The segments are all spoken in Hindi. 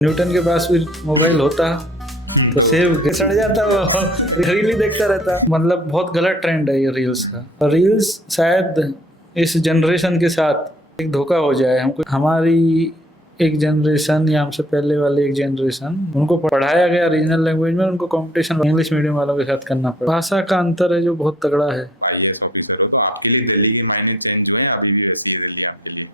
न्यूटन के पास भी मोबाइल होता तो सेव सड़ जाता, वो रील ही देखता रहता। मतलब बहुत गलत ट्रेंड है ये रील्स का। और रील्स शायद इस जनरेशन के साथ एक धोखा हो जाए हमको। हमारी एक जनरेशन या हमसे पहले वाली एक जनरेशन, उनको पढ़ाया गया रीजनल लैंग्वेज में, उनको कंपटीशन इंग्लिश मीडियम वालों के साथ करना पड़ा। भाषा का अंतर है जो बहुत तगड़ा है। आईएएस ऑफिसर हो तो आपके लिए दिल्ली के मायने चेंज हुए, अभी भी वैसी है दिल्ली आपके लिए?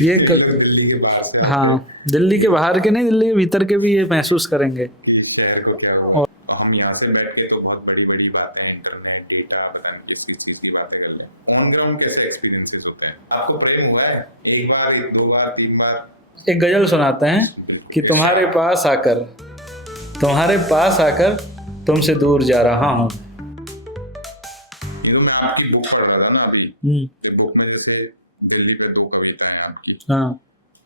ये दिल्ली के पास का, हाँ, दिल्ली के बाहर के नहीं, दिल्ली के भीतर के भी ये महसूस करेंगे कि शहर को क्या हो। हम यहाँ से बैठ के तो बहुत बड़ी बड़ी बातें, इंटरनेट, डेटा, पता नहीं किस बातें कर लें। ऑन ग्राउंड कैसे एक्सपीरियंसेस होते हैं? आपको प्रेम हुआ है एक बार, एक दो बार, तीन बार? एक गजल सुनाते हैं कि तुम्हारे पास आकर तुमसे दूर जा रहा हूँ। मैं आपकी बुक पढ़ रहा था ना अभी, बुक में जैसे दिल्ली पे दो कविता है आपकी। हाँ।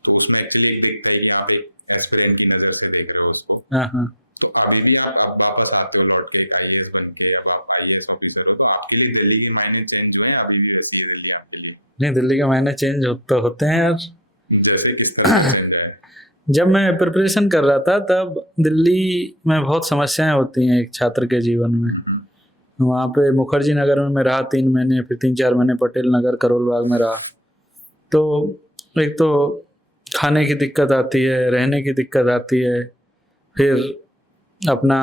तो उसमें एक्चुअली एक दिखता है, आप एक एस्पिरेंट की नजर से देख रहे हो उसको। हाँ। तो अभी भी आप वापस आते हो लौट के एक आईएएस बन के, अब आप आईएएस ऑफिसर हो, तो आपके लिए दिल्ली के मायने चेंज हुए हैं? अभी भी वैसी है दिल्ली आपके लिए? नहीं, दिल्ली के मायने चेंज होते हैं यार। जैसे किस तरह से? जब मैं प्रिपरेशन कर रहा था तब दिल्ली में बहुत समस्याएं होती हैं एक छात्र के जीवन में। वहाँ पे मुखर्जी नगर में मैं रहा 3 महीने, फिर 3-4 महीने पटेल नगर करोल बाग में रहा। तो एक तो खाने की दिक्कत आती है, रहने की दिक्कत आती है, फिर अपना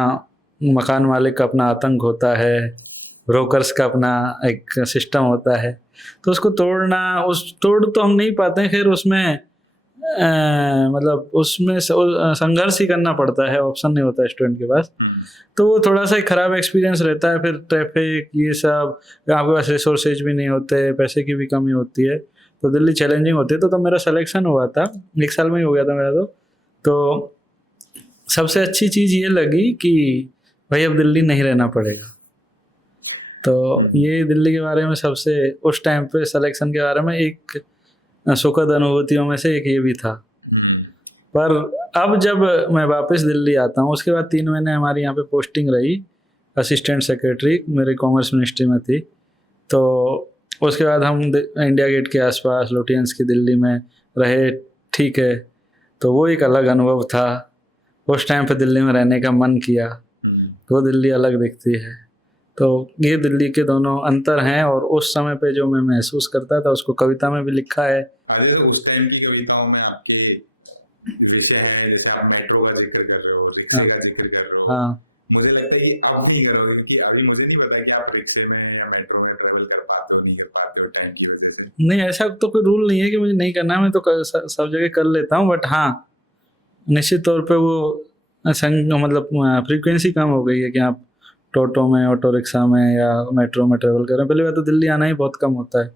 मकान मालिक का अपना आतंक होता है, ब्रोकर्स का अपना एक सिस्टम होता है। तो उसको तोड़ तो हम नहीं पाते हैं। खैर उसमें मतलब उसमें संघर्ष ही करना पड़ता है, ऑप्शन नहीं होता स्टूडेंट के पास। तो वो थोड़ा सा खराब एक्सपीरियंस रहता है। फिर ट्रैफिक, ये सब, आपके पास रिसोर्सेज भी नहीं होते, पैसे की भी कमी होती है, तो दिल्ली चैलेंजिंग होती है। तो मेरा सिलेक्शन हुआ था, 1 साल में ही हो गया था मेरा। तो सबसे अच्छी चीज़ ये लगी कि भाई अब दिल्ली नहीं रहना पड़ेगा। तो ये दिल्ली के बारे में सबसे उस टाइम पे सिलेक्शन के बारे में एक सुखद अनुभूतियों में से एक ये भी था। पर अब जब मैं वापस दिल्ली आता हूँ, उसके बाद 3 महीने हमारी यहाँ पे पोस्टिंग रही, असिस्टेंट सेक्रेटरी मेरे कॉमर्स मिनिस्ट्री में थी। तो उसके बाद हम इंडिया गेट के आसपास लोटियंस की दिल्ली में रहे, ठीक है। तो वो एक अलग अनुभव था। उस टाइम पे दिल्ली में रहने का मन किया, वो दिल्ली अलग दिखती है। तो ये दिल्ली के दोनों अंतर हैं, और उस समय पे जो मैं महसूस करता था उसको कविता में भी लिखा है। अरे तो उस टाइम की कविताओं में आपके विषय है, जैसे आप मेट्रो का जिक्र कर रहे हो, रिक्शे का जिक्र कर रहे हो। हाँ, मुझे लगता है कि अब नहीं करोगे, क्योंकि अभी मुझे नहीं पता कि आप रिक्शे में या मेट्रो में ट्रेवल कर पाते हो नहीं कर पाते हो टाइम की वजह से। नहीं, ऐसा तो कोई रूल नहीं है कि मुझे नहीं करना है, मैं तो सब जगह कर लेता हूँ। बट हाँ, निश्चित तौर पे वो मतलब फ्रीक्वेंसी कम हो गई है कि आप टोटो में, ऑटो रिक्शा में या मेट्रो में ट्रेवल करें। पहले बात तो दिल्ली आना ही बहुत कम होता है।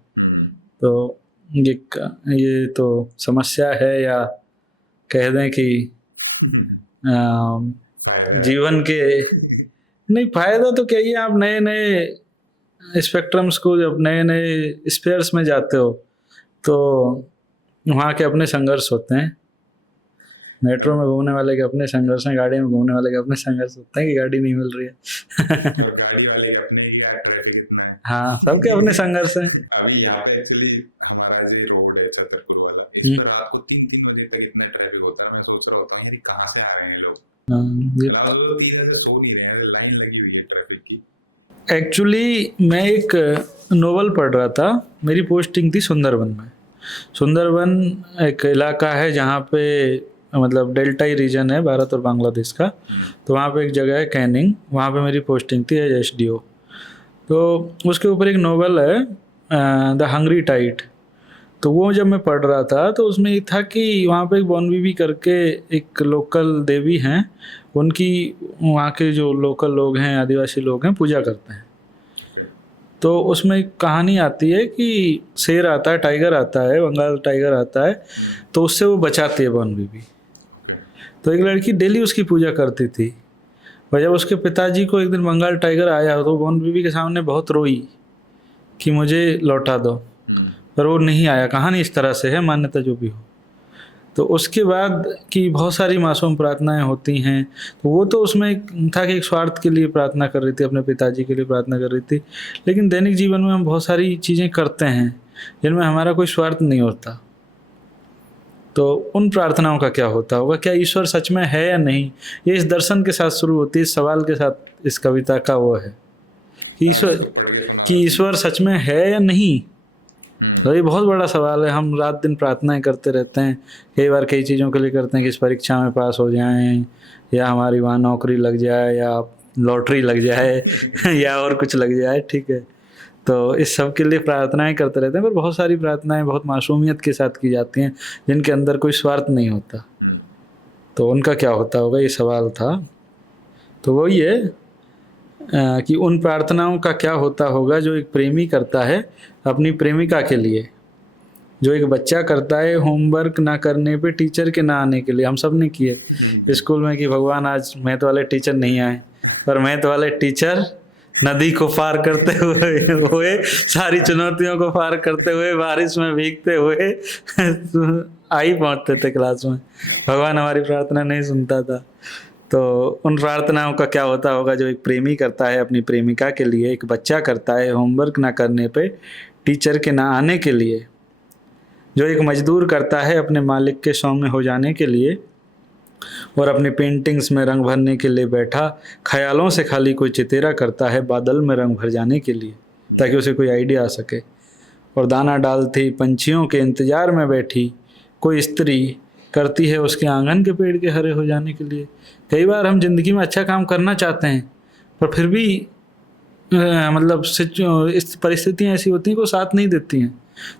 तो ये तो समस्या है, या कह दें कि जीवन के नहीं फायदा तो क्या ही, आप नए नए स्पेक्ट्रम्स को, जब नए नए स्पेयर्स में जाते हो तो वहाँ के अपने संघर्ष होते हैं। मेट्रो में घूमने वाले के अपने संघर्ष हैं, गाड़ी में घूमने वाले के अपने संघर्ष होते हैं कि गाड़ी नहीं मिल रही है। और गाड़ी वाले के अपने ही ट्रैफिक इतना है। हाँ, सबके अपने संघर्ष हैं। अभी यहाँ पे एक्चुअली हमारा जो रोड है छतरपुर वाला, इस पर रात को 3-3 बजे तक इतना ट्रैफिक होता है। मैं सोच रहा होता हूँ कि कहाँ से आ रहे हैं लोग। तो 3 बजे सो नहीं रहे हैं, लाइन लगी हुई है ट्रैफिक की। एक्चुअली मैं एक नोवेल पढ़ रहा था, मेरी पोस्टिंग थी सुंदरबन में। सुंदरबन एक इलाका है जहाँ पे मतलब डेल्टाई रीजन है भारत और बांग्लादेश का। तो वहाँ पे एक जगह है कैनिंग, वहाँ पे मेरी पोस्टिंग थी एज एसडीओ। तो उसके ऊपर एक नोवेल है द हंग्री टाइड। तो वो जब मैं पढ़ रहा था तो उसमें ये था कि वहाँ पे एक बोनबीबी करके एक लोकल देवी हैं, उनकी वहाँ के जो लोकल लोग हैं, आदिवासी लोग हैं, पूजा करते हैं। तो उसमें एक कहानी आती है कि शेर आता है, टाइगर आता है, बंगाल टाइगर आता है, तो उससे वो बचाती है बोनबीबी। तो एक लड़की डेली उसकी पूजा करती थी, और जब उसके पिताजी को एक दिन बंगाल टाइगर आया तो बोनबीबी के सामने बहुत रोई कि मुझे लौटा दो, पर वो नहीं आया। कहानी इस तरह से है, मान्यता जो भी हो। तो उसके बाद की बहुत सारी मासूम प्रार्थनाएं होती हैं। तो वो तो उसमें था कि एक स्वार्थ के लिए प्रार्थना कर रही थी, अपने पिताजी के लिए प्रार्थना कर रही थी। लेकिन दैनिक जीवन में हम बहुत सारी चीज़ें करते हैं जिनमें हमारा कोई स्वार्थ नहीं होता। तो उन प्रार्थनाओं का क्या होता होगा, क्या ईश्वर सच में है या नहीं? ये इस दर्शन के साथ शुरू होती है, इस सवाल के साथ इस कविता का वो है कि ईश्वर सच में है या नहीं। तो ये बहुत बड़ा सवाल है। हम रात दिन प्रार्थनाएं करते रहते हैं, कई बार कई चीज़ों के लिए करते हैं कि इस परीक्षा में पास हो जाएं, या हमारी वहाँ नौकरी लग जाए, या लॉटरी लग जाए या और कुछ लग जाए, ठीक है। तो इस सब के लिए प्रार्थनाएं करते रहते हैं, पर बहुत सारी प्रार्थनाएं बहुत मासूमियत के साथ की जाती हैं, जिनके अंदर कोई स्वार्थ नहीं होता। तो उनका क्या होता होगा, ये सवाल था। तो वही है कि उन प्रार्थनाओं का क्या होता होगा जो एक प्रेमी करता है अपनी प्रेमिका के लिए, जो एक बच्चा करता है होमवर्क ना करने पे टीचर के ना आने के लिए। हम सब ने किए स्कूल में कि भगवान आज मैथ वाले टीचर नहीं आए, पर मैथ वाले टीचर नदी को पार करते हुए सारी चुनौतियों को पार करते हुए बारिश में भीगते हुए आई पहुंचते थे क्लास में। भगवान हमारी प्रार्थना नहीं सुनता था। तो उन प्रार्थनाओं का क्या होता होगा जो एक प्रेमी करता है अपनी प्रेमिका के लिए, एक बच्चा करता है होमवर्क ना करने पे टीचर के ना आने के लिए, जो एक मजदूर करता है अपने मालिक के सौम्य हो जाने के लिए, और अपनी पेंटिंग्स में रंग भरने के लिए बैठा ख्यालों से खाली कोई चितेरा करता है बादल में रंग भर जाने के लिए, ताकि उसे कोई आइडिया आ सके। और दाना डालती पंछियों के इंतज़ार में बैठी कोई स्त्री करती है उसके आंगन के पेड़ के हरे हो जाने के लिए। कई बार हम जिंदगी में अच्छा काम करना चाहते हैं, पर फिर भी मतलब इस परिस्थितियाँ ऐसी होती हैं को साथ नहीं देती हैं।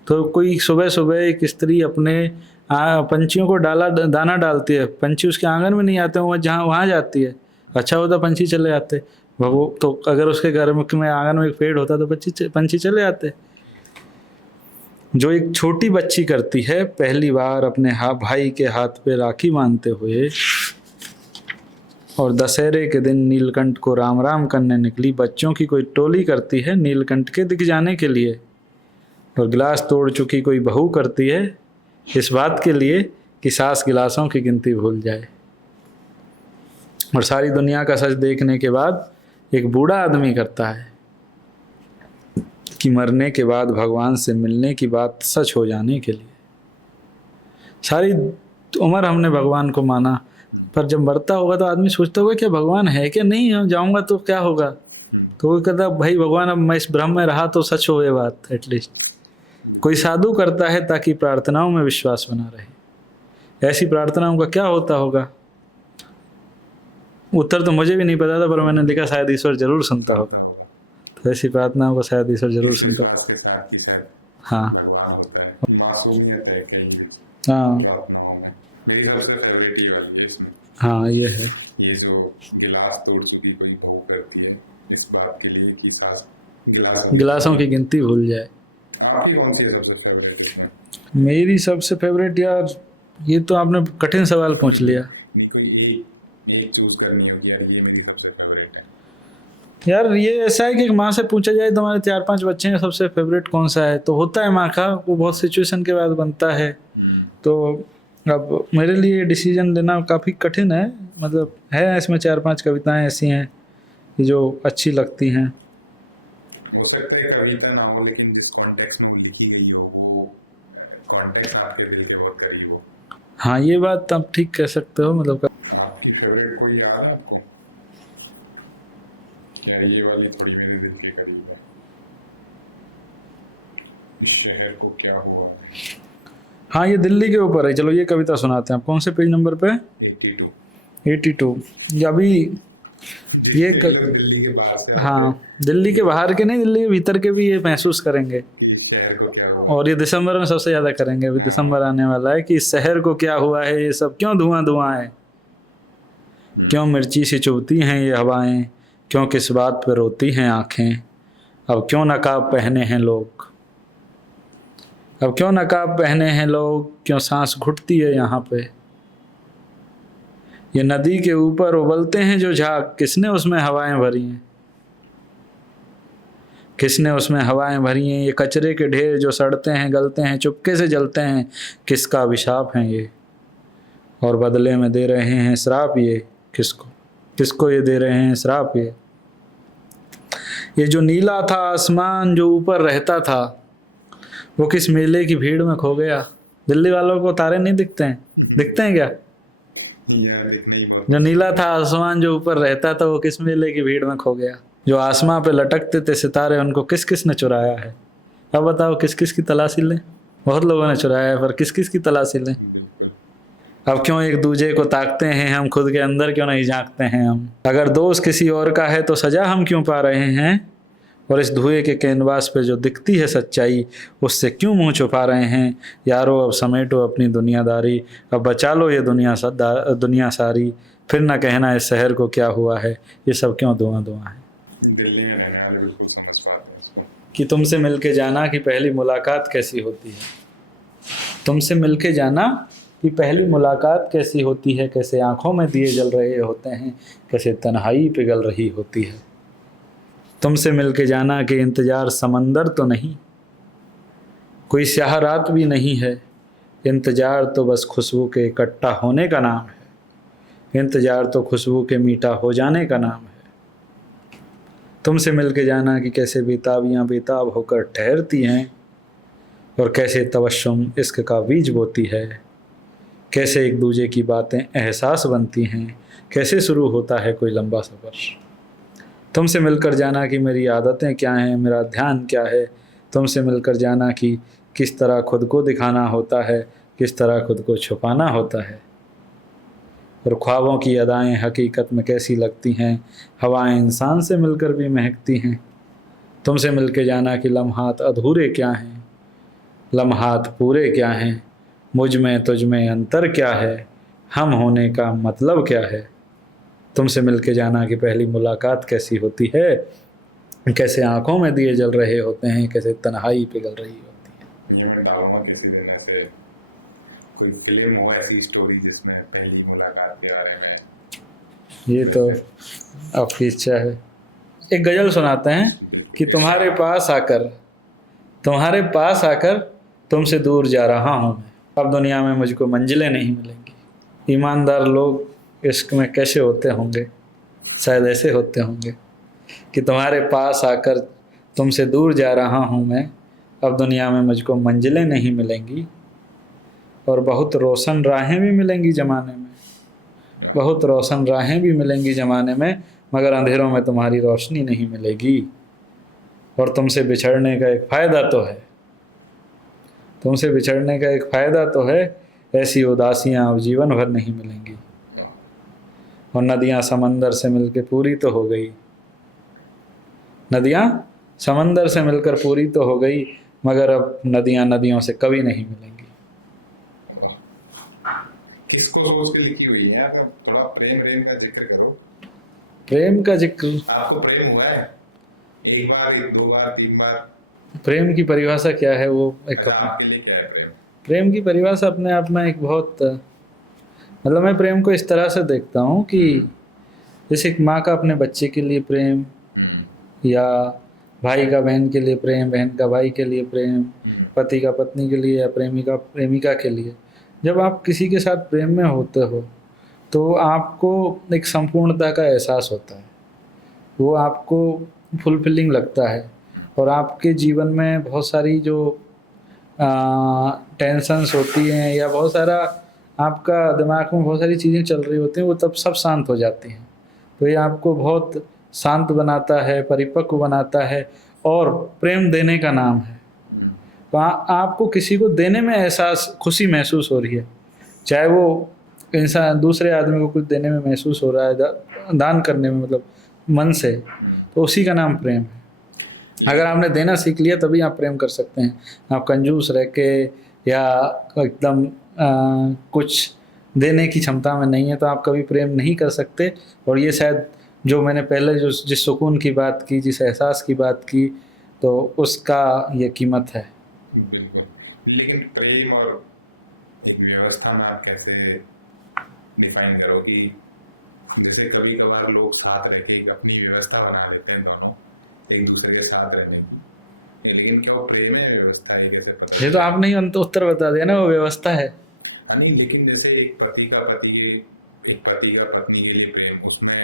तो कोई सुबह सुबह एक स्त्री अपने पंछियों को दाना डालती है, पंछी उसके आंगन में नहीं आते, वो जहाँ वहाँ जाती है। अच्छा होता पंछी चले आते, वो तो अगर उसके घर में आंगन में एक पेड़ होता तो पंछी चले आते। जो एक छोटी बच्ची करती है पहली बार अपने भाई के हाथ पे राखी बांधते हुए, और दशहरे के दिन नीलकंठ को राम राम करने निकली बच्चों की कोई टोली करती है नीलकंठ के दिख जाने के लिए। और गिलास तोड़ चुकी कोई बहू करती है इस बात के लिए कि सास गिलासों की गिनती भूल जाए। और सारी दुनिया का सच देखने के बाद एक बूढ़ा आदमी करता है कि मरने के बाद भगवान से मिलने की बात सच हो जाने के लिए। सारी उम्र हमने भगवान को माना, पर जब मरता होगा तो आदमी सोचता होगा क्या भगवान है क्या नहीं, हम जाऊंगा तो क्या होगा। तो वो कहता भाई भगवान अब मैं इस भ्रम में रहा तो सच हो ये बात एटलीस्ट। कोई साधु करता है ताकि प्रार्थनाओं में विश्वास बना रहे। ऐसी प्रार्थनाओं का क्या होता होगा, उत्तर तो मुझे भी नहीं पता था, पर मैंने लिखा शायद ईश्वर जरूर सुनता होगा। तो ऐसी प्रार्थनाओं को शायद ईश्वर जरूर सुनता होगा। हाँ हाँ हाँ ये है। ये जो गिलास तोड़ चुकी कोई बहू करती है इस बात के लिए कि सास गिलासों की गिनती भूल जाए। आपकी कौन सी है सबसे फेवरेट इसमें? मेरी सबसे फेवरेट यार, ये तो आपने कठिन सवाल पूछ लिया। कोई एक चूज करनी होगी यार, ये मेरी सबसे फेवरेट है। यार ये ऐसा है कि माँ से पूछा जाए तो हमारे 4-5 बच्चे हैं, सबसे फेवरेट कौन सा है, तो होता है माँ का, वो बहुत सिचुएशन के बाद बनता है। तो अब मेरे लिए डिसीजन लेना काफ़ी कठिन है, मतलब है इसमें 4-5 कविताएं ऐसी हैं जो अच्छी लगती हैं। हो सकता है कविता ना हो, लेकिन जिस कॉन्टेक्स्ट में वो लिखी गई हो वो कॉन्टेक्स्ट आपके दिल के बहुत करीब हो। हाँ ये बात आप ठीक कह सकते हो। मतलब आपकी फेवरेट कोई याद है आपको? या ये वाली थोड़ी मेरे दिल के करीब है, इस शहर को क्या हुआ? हाँ ये दिल्ली के ऊपर है। चलो ये कविता सुनाते हैं आप। कौन से पेज नंबर पे? 82। अभी ये दिल्ली के बाहर। हाँ दिल्ली के बाहर के नहीं, दिल्ली के भीतर के भी ये महसूस करेंगे। शहर को क्या हुआ? और और ये दिसंबर में सबसे ज़्यादा करेंगे। अभी दिसंबर आने वाला है कि इस शहर को क्या हुआ है, ये सब क्यों धुआं धुआं है, क्यों मिर्ची सी चुभती हैं ये हवाएं, क्यों किस बात पे रोती हैं आँखें, अब क्यों नकाब पहने हैं लोग, अब क्यों नकाब पहने हैं लोग, क्यों सांस घुटती है यहाँ पे, ये नदी के ऊपर उबलते हैं जो झाग, किसने उसमें हवाएं भरी हैं, किसने उसमें हवाएं भरी हैं, ये कचरे के ढेर जो सड़ते हैं गलते हैं चुपके से जलते हैं, किसका अभिशाप है ये, और बदले में दे रहे हैं श्राप ये, किसको किसको ये दे रहे हैं श्राप ये जो नीला था आसमान जो ऊपर रहता था, वो किस मेले की भीड़ में खो गया, दिल्ली वालों को तारे नहीं दिखते हैं? दिखते हैं क्या? यार दिखने ही बहुत जो नीला था आसमान जो ऊपर रहता था वो किस मेले की भीड़ में खो गया? जो आसमां पे लटकते थे सितारे उनको किस किस ने चुराया है? अब बताओ किस किस की तलाशी लें? बहुत लोगों ने चुराया है पर किस किस की तलाशी लें? बिल्कुल। अब क्यों एक दूजे को ताकते हैं हम, खुद के अंदर क्यों नहीं झांकते हैं हम? अगर दोष किसी और का है तो सजा हम क्यों पा रहे हैं? और इस धुएं के कैनवास पे जो दिखती है सच्चाई उससे क्यों मुंह छुपा रहे हैं? यारो अब समेटो अपनी दुनियादारी, अब बचा लो ये दुनिया सारी, फिर ना कहना इस शहर को क्या हुआ है, ये सब क्यों धुआं धुआं है। दिल्ली में रहने वाले बिल्कुल समझ पाते हैं उसको। कि तुमसे मिलके जाना कि पहली मुलाकात कैसी होती है, तुमसे मिलके जाना कि पहली मुलाकात कैसी होती है, कैसे आंखों में दिए जल रहे होते हैं, कैसे तन्हाई पिघल रही होती है। तुमसे मिलके जाना कि इंतजार समंदर तो नहीं, कोई स्याह रात भी नहीं है, इंतजार तो बस खुशबू के इकट्ठा होने का नाम है, इंतजार तो खुशबू के मीठा हो जाने का नाम है। तुमसे मिलके जाना कि कैसे बेताबियाँ बेताब होकर ठहरती हैं और कैसे तबस्सुम इश्क का बीज बोती है, कैसे एक दूजे की बातें एहसास बनती हैं, कैसे शुरू होता है कोई लंबा सफ़र। तुमसे मिलकर जाना कि मेरी आदतें क्या हैं, मेरा ध्यान क्या है, तुमसे मिलकर जाना कि किस तरह खुद को दिखाना होता है, किस तरह खुद को छुपाना होता है, और ख्वाबों की अदाएं हकीकत में कैसी लगती हैं, हवाएं इंसान से मिलकर भी महकती हैं। तुमसे मिलकर जाना कि लम्हात अधूरे क्या हैं, लम्हात पूरे क्या हैं, मुझ में तुझ में अंतर क्या है, हम होने का मतलब क्या है। तुमसे मिलके जाना कि पहली मुलाकात कैसी होती है, कैसे आंखों में दिए जल रहे होते हैं, कैसे तन्हाई पिघल रही होती है। मैं डालूंगा किसी दिन ऐसे कोई फिल्म हो ऐसी स्टोरी जिसमें पहली मुलाकात के बारे में। ये तो आपकी इच्छा है। एक गज़ल सुनाते हैं कि तुम्हारे पास आकर तुमसे दूर जा रहा हूँ मैं, अब दुनिया में मुझको मंजिलें नहीं मिलेंगी। ईमानदार लोग इश्क में कैसे होते होंगे, शायद ऐसे होते होंगे कि तुम्हारे पास आकर तुमसे दूर जा रहा हूँ मैं, अब दुनिया में मुझको मंजिलें नहीं मिलेंगी, और बहुत रोशन राहें भी मिलेंगी ज़माने में, बहुत रोशन राहें भी मिलेंगी ज़माने में, मगर अंधेरों में तुम्हारी रोशनी नहीं मिलेगी। और तुमसे बिछड़ने का एक फ़ायदा तो है, तुमसे बिछड़ने का एक फ़ायदा तो है, ऐसी उदासियाँ अब जीवन भर नहीं मिलेंगी। और नदियाँ समंदर से मिलकर पूरी तो हो गई, नदियाँ समंदर से मिलकर पूरी तो हो गई, मगर अब नदियाँ नदियों से कभी नहीं मिलेंगी। इसको सोच के लिखी हुई है। तो थोड़ा प्रेम प्रेम का जिक्र करो। प्रेम का जिक्र, आपको प्रेम हुआ है? एक बार, एक दो बार, तीन बार? प्रेम की परिभाषा क्या है वो एक मतलब आपके लिए क्या है प्रेम? प्रेम की परिभाषा अपने आप में एक बहुत, मतलब मैं प्रेम को इस तरह से देखता हूँ कि जैसे एक माँ का अपने बच्चे के लिए प्रेम, या भाई का बहन के लिए प्रेम, बहन का भाई के लिए प्रेम, पति का पत्नी के लिए, या प्रेमिका प्रेमिका के लिए। जब आप किसी के साथ प्रेम में होते हो तो आपको एक संपूर्णता का एहसास होता है, वो आपको फुलफिलिंग लगता है, और आपके जीवन में बहुत सारी जो टेंशन्स होती हैं या बहुत सारा आपका दिमाग में बहुत सारी चीज़ें चल रही होती हैं, वो तब सब शांत हो जाती हैं। तो ये आपको बहुत शांत बनाता है, परिपक्व बनाता है, और प्रेम देने का नाम है। तो आपको किसी को देने में एहसास, खुशी महसूस हो रही है, चाहे वो इंसान दूसरे आदमी को कुछ देने में महसूस हो रहा है, दान करने में, मतलब मन से, तो उसी का नाम प्रेम है। अगर आपने देना सीख लिया तभी आप प्रेम कर सकते हैं। आप कंजूस रह के या एकदम कुछ देने की क्षमता में नहीं है तो आप कभी प्रेम नहीं कर सकते। और ये शायद जो मैंने पहले जिस सुकून की बात की, जिस एहसास की बात की, तो उसका ये कीमत है। बिल्कुल। लेकिन प्रेम और एक व्यवस्था में आप कैसे डिफाइन करो कि जैसे कभी कभार लोग साथ रह के एक अपनी व्यवस्था बना लेते हैं, दोनों एक दूसरे के साथ रहने की, लेकिन क्या वो प्रेम है, व्यवस्था है, कैसे पता? ये तो आपने ही उत्तर बता दिया ना, वो व्यवस्था है। नहीं, लेकिन जैसे एक पति का पत्नी के लिए प्रेम, उसमें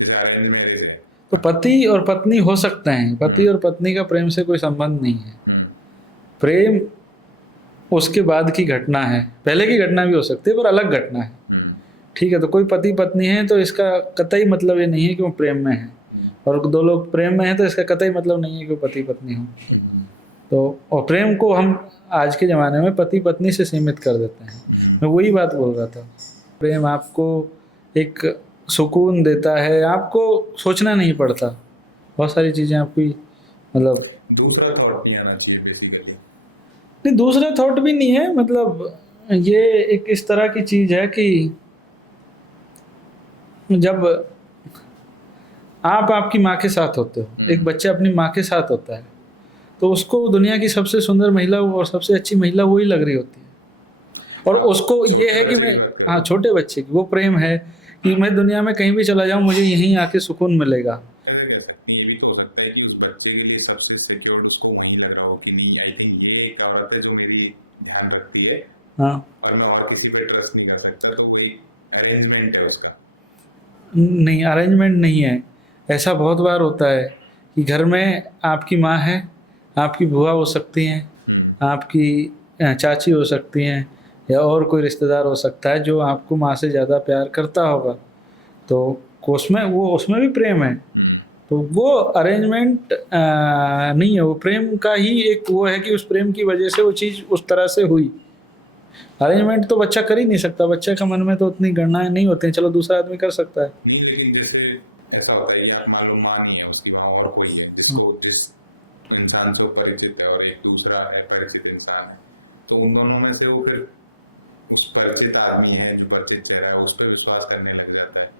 जैसे अरेंज मैरिज है तो पति और पत्नी हो सकते हैं, पति और पत्नी का प्रेम से कोई संबंध नहीं है। प्रेम उसके बाद की घटना है, पहले की घटना भी हो सकती है पर अलग घटना है, ठीक है। तो कोई पति पत्नी है तो इसका कतई मतलब ये नहीं है कि वो प्रेम में है, और दो लोग प्रेम में हैं तो इसका कतई मतलब नहीं है कि वो पति पत्नी हो। तो और प्रेम को हम आज के ज़माने में पति पत्नी से सीमित कर देते हैं। मैं वही बात बोल रहा था, प्रेम आपको एक सुकून देता है, आपको सोचना नहीं पड़ता, बहुत सारी चीज़ें आपकी मतलब दूसरा थॉट नहीं आना चाहिए बेसिकली। नहीं, दूसरा थॉट भी नहीं है, मतलब ये एक इस तरह की चीज़ है कि जब आप आपकी माँ के साथ होते हो, एक बच्चा अपनी माँ के साथ होता है तो उसको दुनिया की सबसे सुंदर महिला और सबसे अच्छी महिला वही लग रही होती है, और उसको ये है कि मैं, हाँ, छोटे बच्चे की वो प्रेम है कि मैं दुनिया में कहीं भी चला जाऊँ मुझे यहीं आके सुकून मिलेगा। ऐसे कह सकते हैं, ये भी तो हो सकता है कि उस बच्चे के लिए सबसे सिक्योर उसको वहीं लगा हो कि नहीं, आई थिंक ये एक औरत है जो मेरी ध्यान रखती है हाँ, और मैं और किसी पे ट्रस्ट नहीं कर सकता, तो वो एक अरेंजमेंट है उसका। नहीं, अरेंजमेंट नहीं है, ऐसा बहुत बार होता है कि घर में आपकी माँ है, आपकी बुआ हो सकती हैं, आपकी चाची हो सकती हैं, या और कोई रिश्तेदार हो सकता है जो आपको माँ से ज़्यादा प्यार करता होगा, तो उसमें भी प्रेम है। तो वो अरेंजमेंट नहीं है, वो प्रेम का ही एक वो है कि उस प्रेम की वजह से वो चीज़ उस तरह से हुई। अरेंजमेंट तो बच्चा कर ही नहीं सकता, बच्चे का मन में तो उतनी गणनाएं नहीं होती हैं, चलो दूसरा आदमी कर सकता है। नहीं, लेकिन जैसे ऐसा होता है यार, मान लो माँ नहीं है उसकी, माँ और कोई है जिसको जिस इंसान से वो परिचित है और एक दूसरा है परिचित इंसान है, तो उन दोनों में से वो फिर उस परिचित आदमी है जो परिचित चेहरा है उस पर विश्वास करने लग जाता है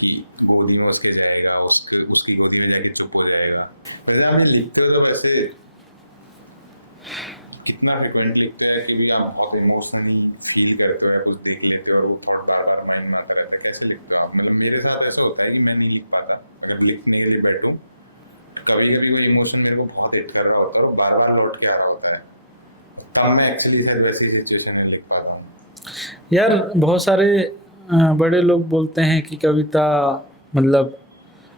कि गोदी में उसके जाएगा, उसकी गोदी में जाके चुप हो जाएगा। वैसे आप लिखते हो तो वैसे कितना फ्रिक्वेंट लिखते हैं कि भी आप बहुत इमोशनली फील करते हो या कुछ देख लेते हो और वो थॉट बार बार माइंड में आता रहता है, कैसे लिखते हो आप? मतलब मेरे साथ ऐसा होता है कि मैं नहीं लिख पाता, अगर लिखने के लिए बैठूं कभी कभी वो इमोशन मेरे को बहुत हिट कर रहा होता है, वो बार बार लौट के आ रहा होता है, तब मैं एक्चुअली शायद वैसी सिचुएशन में लिख पाता हूँ। यार बहुत सारे बड़े लोग बोलते हैं कि कविता मतलब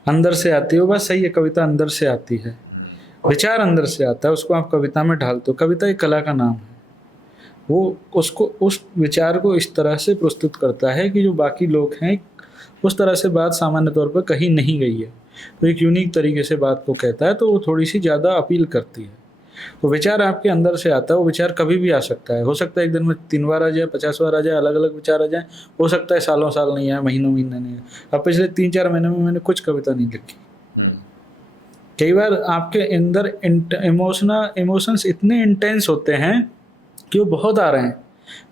अंदर से आती है, वो बात सही है, कविता अंदर से आती है, विचार अंदर से आता है, उसको आप कविता में ढालते हो। कविता एक कला का नाम है, वो उसको उस विचार को इस तरह से प्रस्तुत करता है कि जो बाकी लोग हैं उस तरह से बात सामान्य तौर पर कहीं नहीं गई है, तो एक यूनिक तरीके से बात को कहता है, तो वो थोड़ी सी ज़्यादा अपील करती है। तो विचार आपके अंदर से आता है, वो विचार कभी भी आ सकता है, हो सकता है एक दिन में 3 बार आ जाए, 50 बार आ जाए, अलग अलग विचार आ जाए, हो सकता है सालों साल नहीं आए, महीनों महीने नहीं आए। अब पिछले 3-4 महीने में मैंने कुछ कविता नहीं लिखी। कई बार आपके अंदर इमोशंस इतने इंटेंस होते हैं कि वो बहुत आ रहे हैं,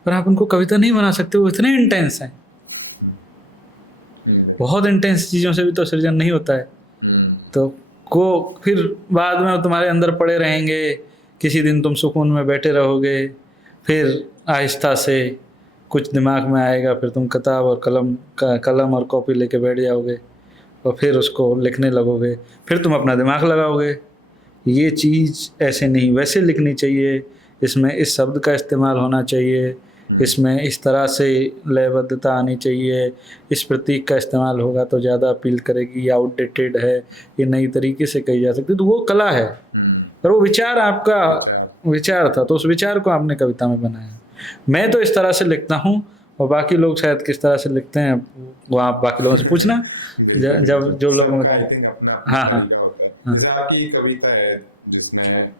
पर आप उनको कविता नहीं बना सकते, वो इतने इंटेंस हैं। बहुत इंटेंस चीज़ों से भी तो सृजन नहीं होता है, तो को फिर बाद में तुम्हारे अंदर पड़े रहेंगे, किसी दिन तुम सुकून में बैठे रहोगे, फिर आहिस्ता से कुछ दिमाग में आएगा, फिर तुम किताब और कलम और कॉपी लेके बैठ जाओगे और फिर उसको लिखने लगोगे, फिर तुम अपना दिमाग लगाओगे, ये चीज़ ऐसे नहीं वैसे लिखनी चाहिए, इसमें इस शब्द का इस्तेमाल होना चाहिए, इसमें इस तरह से लयबद्धता आनी चाहिए, इस प्रतीक का इस्तेमाल होगा तो ज़्यादा अपील करेगी, ये आउटडेटेड है, ये नई तरीके से कही जा सकती है। तो वो कला है, पर वो विचार आपका विचार था, तो उस विचार को आपने कविता में बनाया। मैं तो इस तरह से लिखता हूँ, और बाकी लोग शायद किस तरह से लिखते हैं वो आप बाकी लोगों से पूछना, जब जो लोग हाँ हाँ जैसे आपकी कविता है जिसमें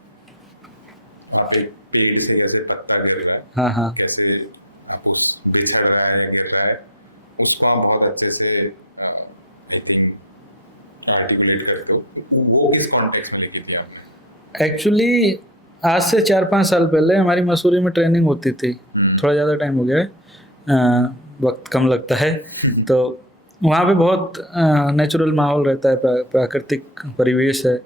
आप एक पेड़ से कैसे पत्ता गिर रहा है, हाँ हाँ कैसे आप उस बिछड़ रहा है गिर रहा है, उसको आप बहुत अच्छे से आई थिंक आर्टिकुलेट करते हो। वो किस कॉन्टेक्स्ट में लिखी थी आप? एक्चुअली आज से 4-5 साल पहले हमारी मसूरी में ट्रेनिंग होती थी, थोड़ा ज़्यादा टाइम हो गया है, वक्त कम लगता है, तो वहाँ पे बहुत नेचुरल माहौल रहता है, प्राकृतिक परिवेश है,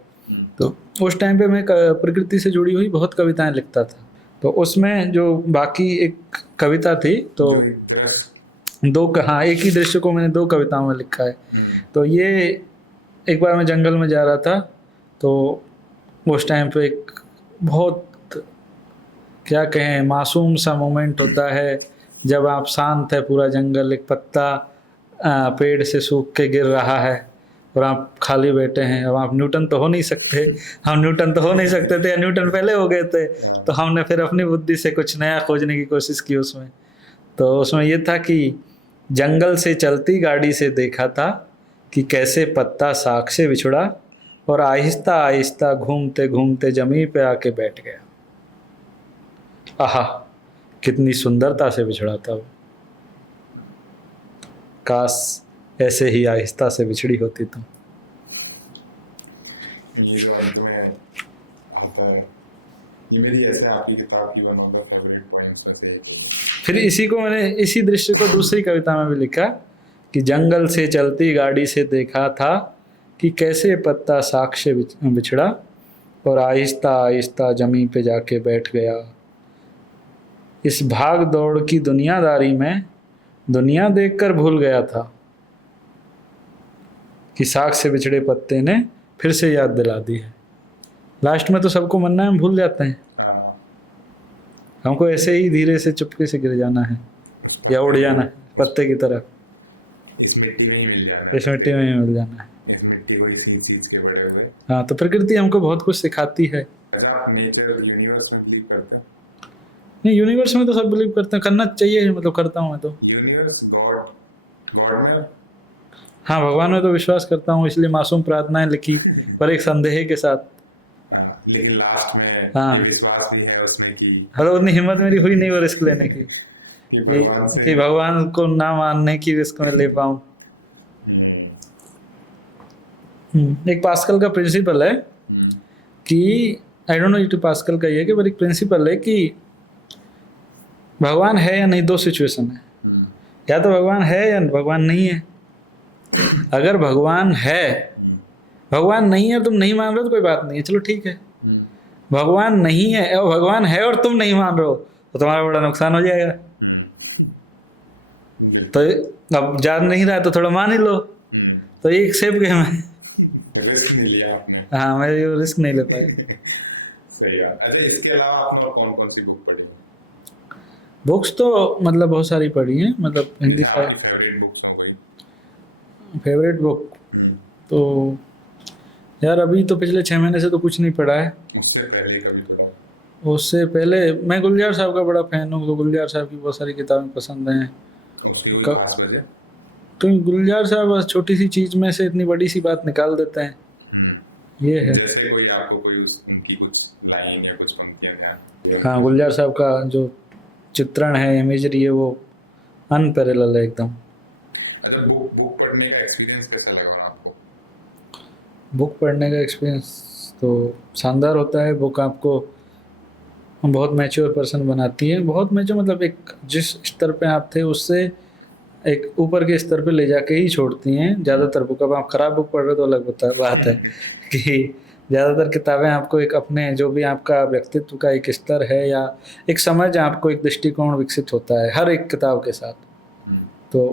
तो उस टाइम पे मैं प्रकृति से जुड़ी हुई बहुत कविताएं लिखता था। तो उसमें जो बाकी एक कविता थी, तो हाँ, एक ही दृश्य को मैंने 2 कविताओं में लिखा है। तो ये एक बार मैं जंगल में जा रहा था, तो उस टाइम पे एक बहुत क्या कहें मासूम सा मोमेंट होता है, जब आप शांत है पूरा जंगल, एक पत्ता पेड़ से सूख के गिर रहा है और आप खाली बैठे हैं। अब आप न्यूटन तो हो नहीं सकते, हम न्यूटन तो हो नहीं सकते थे, न्यूटन पहले हो गए थे। तो हमने फिर अपनी बुद्धि से कुछ नया खोजने की कोशिश की उसमें। तो उसमें ये था कि जंगल से चलती गाड़ी से देखा था कि कैसे पत्ता साख से बिछड़ा, और आहिस्ता आहिस्ता घूमते घूमते जमीन पे आके बैठ गया। आहा, कितनी सुंदरता से बिछड़ा था वो। काश ऐसे ही आहिस्ता से बिछड़ी होती तुम। ये जो अंत में आता है, ये मेरी ऐसे आपकी किताब की one of the favourite poems में से एक है। फिर इसी को मैंने, इसी दृश्य को दूसरी कविता में भी लिखा कि जंगल से चलती गाड़ी से देखा था कि कैसे पत्ता साख से बिछड़ा, और आहिस्ता आहिस्ता जमीन पे जाके बैठ गया। इस भाग दौड़ की दुनियादारी में दुनिया देखकर भूल गया था कि साख से बिछड़े पत्ते ने फिर से याद दिला दी है। लास्ट में तो सबको मरना है, हम भूल जाते हैं। हमको ऐसे ही धीरे से चुपके से गिर जाना है या उड़ जाना है पत्ते की तरह, इस मिट्टी में ही मिल जाना है, इस मिट्टी में ही मिल जाना है। इस मिट्टी को इसी चीज के बड़े हुए। हाँ, तो प्रकृति हमको बहुत कुछ सिखाती है। अच्छा, आप नेचर यूनिवर्स में बिलीव करते हैं? नहीं, यूनिवर्स में तो सब बिलीव करते हैं, करना चाहिए, मतलब करता हूँ मैं तो। यूनिवर्स, गॉड, गॉड में? हाँ, भगवान में तो विश्वास करता हूँ, इसलिए मासूम प्रार्थनाएं लिखी, पर एक संदेह के साथ। लेकिन लास्ट में हाँ, ये विश्वास भी है उसमें कि हलो उतनी हिम्मत मेरी हुई नहीं वो रिस्क लेने की भगवान से कि भगवान को ना मानने की रिस्क में ले पाऊँ। एक पास्कल का प्रिंसिपल है कि, I don't know it pascal का ही है कि, पर एक प्रिंसिपल है कि भगवान है या नहीं, दो सिचुएशन है। या तो भगवान है या भगवान नहीं है। अगर भगवान है, भगवान नहीं है, तुम नहीं मान रहे हो तो कोई बात नहीं है, चलो ठीक है। भगवान नहीं है और भगवान है और तुम नहीं मान रहे हो तो तुम्हारा बड़ा नुकसान हो जाएगा। तो अब जान नहीं रहा तो थोड़ा मान ही लो। तो ये एक सेफ गेम है। रिस्क नहीं लिया आपने। हाँ, मैं ये रिस्क नहीं ले पाई। सही बात। अच्छा, इसके अलावा आपने और कौन कौन सी बुक पढ़ी? बुक्स तो मतलब बहुत सारी पढ़ी हैं, मतलब हिंदी आपकी फेवरेट बुक्स हो गई? फेवरेट बुक तो यार अभी तो पिछले 6 महीने से तो कुछ नहीं पढ़ा है। उससे पहले कभी पढ़ा? उससे पहले मैं गुलजार साहब का बड़ा फैन हूँ, तो गुलजार साहब की बहुत सारी किताबें पसंद हैं। उसकी कोई खास वजह? तो गुलजार साहब बस छोटी सी चीज में से इतनी बड़ी सी बात निकाल देते हैं, ये है। जैसे कोई आपको कोई उनकी कुछ लाइन या कुछ पंक्तियां? हाँ, गुलजार साहब का जो चित्रण है, इमेजरी है, वो अनपैरेलल है एकदम। अच्छा, बुक पढ़ने का एक्सपीरियंस कैसा लगा आपको? बुक पढ़ने का एक्सपीरियंस तो शानदार होता है। बुक आपको बहुत मैच्योर पर्सन बनाती है, बहुत मैच्योर मतलब एक जिस स्तर पे आप थे उससे एक ऊपर के स्तर पे ले जाके ही छोड़ती हैं। ज़्यादातर बुक, अब आप खराब बुक पढ़ रहे हो तो अलग बात है कि ज़्यादातर किताबें आपको एक अपने जो भी आपका व्यक्तित्व का एक स्तर है या एक समझ, आपको एक दृष्टिकोण विकसित होता है हर एक किताब के साथ। तो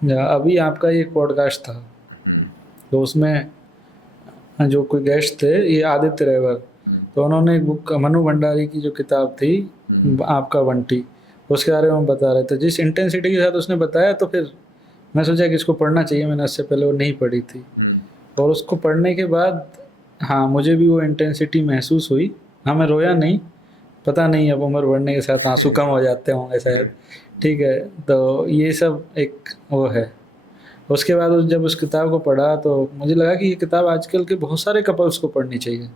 अभी आपका एक पॉडकास्ट था, तो उसमें जो कोई गेस्ट थे, ये आदित्य रेवर, तो उन्होंने एक बुक, मनु भंडारी की जो किताब थी आपका बंटी, उसके बारे में बता रहे थे। जिस इंटेंसिटी के साथ उसने बताया, तो फिर मैं सोचा कि इसको पढ़ना चाहिए। मैंने उससे पहले वो नहीं पढ़ी थी, और उसको पढ़ने के बाद हाँ मुझे भी वो इंटेंसिटी महसूस हुई। हाँ, मैं रोया नहीं, पता नहीं अब उम्र बढ़ने के साथ आंसू कम हो जाते होंगे शायद, ठीक है। तो ये सब एक वो है। उसके बाद जब उस किताब को पढ़ा तो मुझे लगा कि ये किताब आजकल के बहुत सारे कपल्स को पढ़नी चाहिए।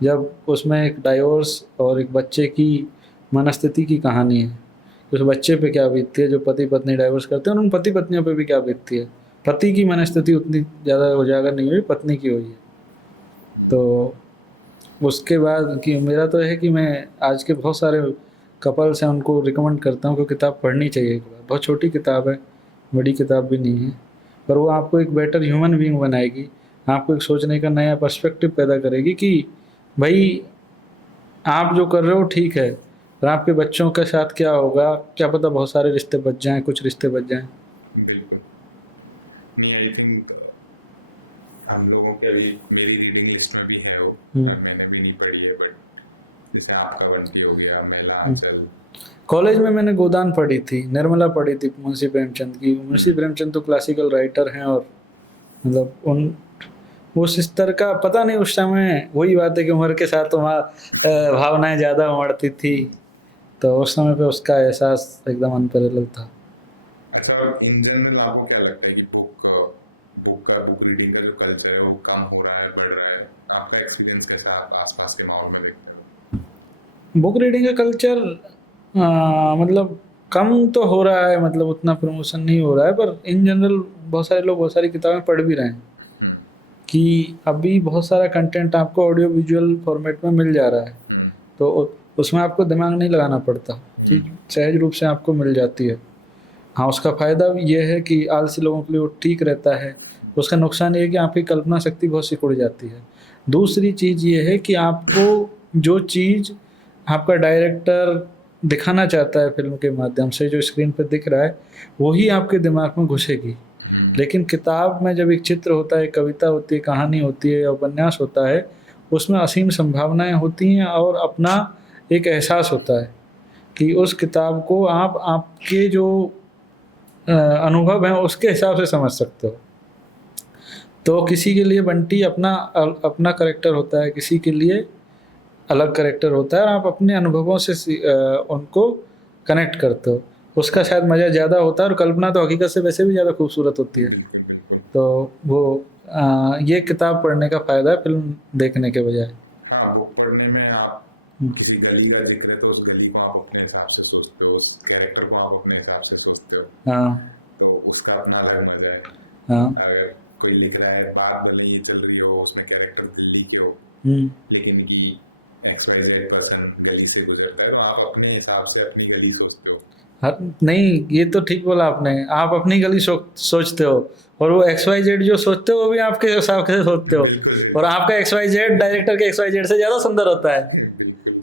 जब उसमें एक डाइवोर्स और एक बच्चे की मनस्थिति की कहानी है, उस बच्चे पे क्या बीतती है जो पति पत्नी डाइवोर्स करते हैं, और उन पति पत्नियों पे भी क्या बीतती है। पति की मनस्थिति उतनी ज़्यादा उजागर नहीं हुई, पत्नी की हुई है। तो उसके बाद कि मेरा तो है कि मैं आज के बहुत सारे कपल्स हैं उनको रिकमेंड करता हूँ कि किताब पढ़नी चाहिए एक बार। बहुत छोटी किताब है, बड़ी किताब भी नहीं है, पर वो आपको एक बेटर ह्यूमन बीइंग बनाएगी, आपको एक सोचने का नया पर्सपेक्टिव पैदा करेगी कि भाई आप जो कर रहे हो ठीक है, पर आपके बच्चों के साथ क्या होगा, क्या पता बहुत सारे रिश्ते बच जाएं, कुछ रिश्ते बच जाएं। बिल्कुल नहीं, आई थिंक हम लोगों के अभी मेरी रीडिंग लिस्ट में भी है वो, मैंने भी नहीं पढ़ी है, बट जैसे आपका बंटी हो गया, महिला आंचल। कॉलेज में मैंने गोदान पढ़ी थी, निर्मला पढ़ी थी मुंशी प्रेमचंद की। मुंशी प्रेमचंद तो क्लासिकल राइटर हैं और मतलब उन उस स्तर का पता नहीं उस समय, वही बात है कि उम्र के साथ वहाँ भावनाएं ज़्यादा उमड़ती थी, तो उस समय पे उसका एहसास एकदम अनपैरेलल था। अच्छा, और इन जनरल आपको क्या लगता है कि बुक रीडिंग का जो कल्चर है वो कम हो रहा है, बढ़ रहा है? आपका एक्सपीरियंस कैसा है? आप आसपास के माहौल में देखते हो? बुक रीडिंग का कल्चर मतलब कम तो हो रहा है, मतलब उतना प्रमोशन नहीं हो रहा है, पर इन जनरल बहुत सारे लोग बहुत सारी किताबें पढ़ भी रहे हैं हम्म, कि अभी बहुत सारा कंटेंट आपको ऑडियो विजुअल फॉर्मेट में मिल जा रहा है, हम्म, तो उसमें आपको दिमाग नहीं लगाना पड़ता, चीज़ सहज रूप से आपको मिल जाती है। हाँ, उसका फ़ायदा ये है कि आलसी लोगों के लिए वो ठीक रहता है। उसका नुकसान ये है कि आपकी कल्पना शक्ति बहुत सिकुड़ जाती है। दूसरी चीज़ ये है कि आपको जो चीज़ आपका डायरेक्टर दिखाना चाहता है फ़िल्म के माध्यम से, जो स्क्रीन पे दिख रहा है, वही आपके दिमाग में घुसेगी। लेकिन किताब में जब एक चित्र होता है, कविता होती है, कहानी होती है या उपन्यास होता है, उसमें असीम संभावनाएँ होती हैं और अपना एक एहसास होता है कि उस किताब को आप आपके जो अनुभव है उसके हिसाब से समझ सकते हो। तो किसी के लिए बंटी अपना करेक्टर होता है, किसी के लिए अलग करेक्टर होता है, और आप अपने अनुभवों से उनको कनेक्ट करते हो। उसका शायद मज़ा ज़्यादा होता है, और कल्पना तो हकीकत से वैसे भी ज़्यादा खूबसूरत होती है। बिल्कुल बिल्कुल। तो वो ये किताब पढ़ने का फ़ायदा है फ़िल्म देखने के बजाय। हाँ, बुक पढ़ने में आप हम्म, किसी गली का जिक्र है तो उस गली को आप अपने हिसाब से सोचते हो, उस कैरेक्टर को आप अपने हिसाब से सोचते हो, हाँ तो उसका अपना अलग मजा है। हाँ। अगर कोई लिख रहा है बात भले ही चल रही हो, उसमें कैरेक्टर बिल्ली के हो, हम्म। लेकिन कि XYZ पर्सन गली से गुजरता है, तो आप अपने हिसाब से अपनी गली सोचते हो। हर नहीं, ये तो ठीक बोला आपने, आप अपनी गली सोचते हो, और वो XYZ जो सोचते हो वो भी आपके हिसाब से सोचते हो, बिल्कुल और बिल्कुल। आपका XYZ डायरेक्टर के XYZ से ज़्यादा सुंदर होता है। बिल्कुल।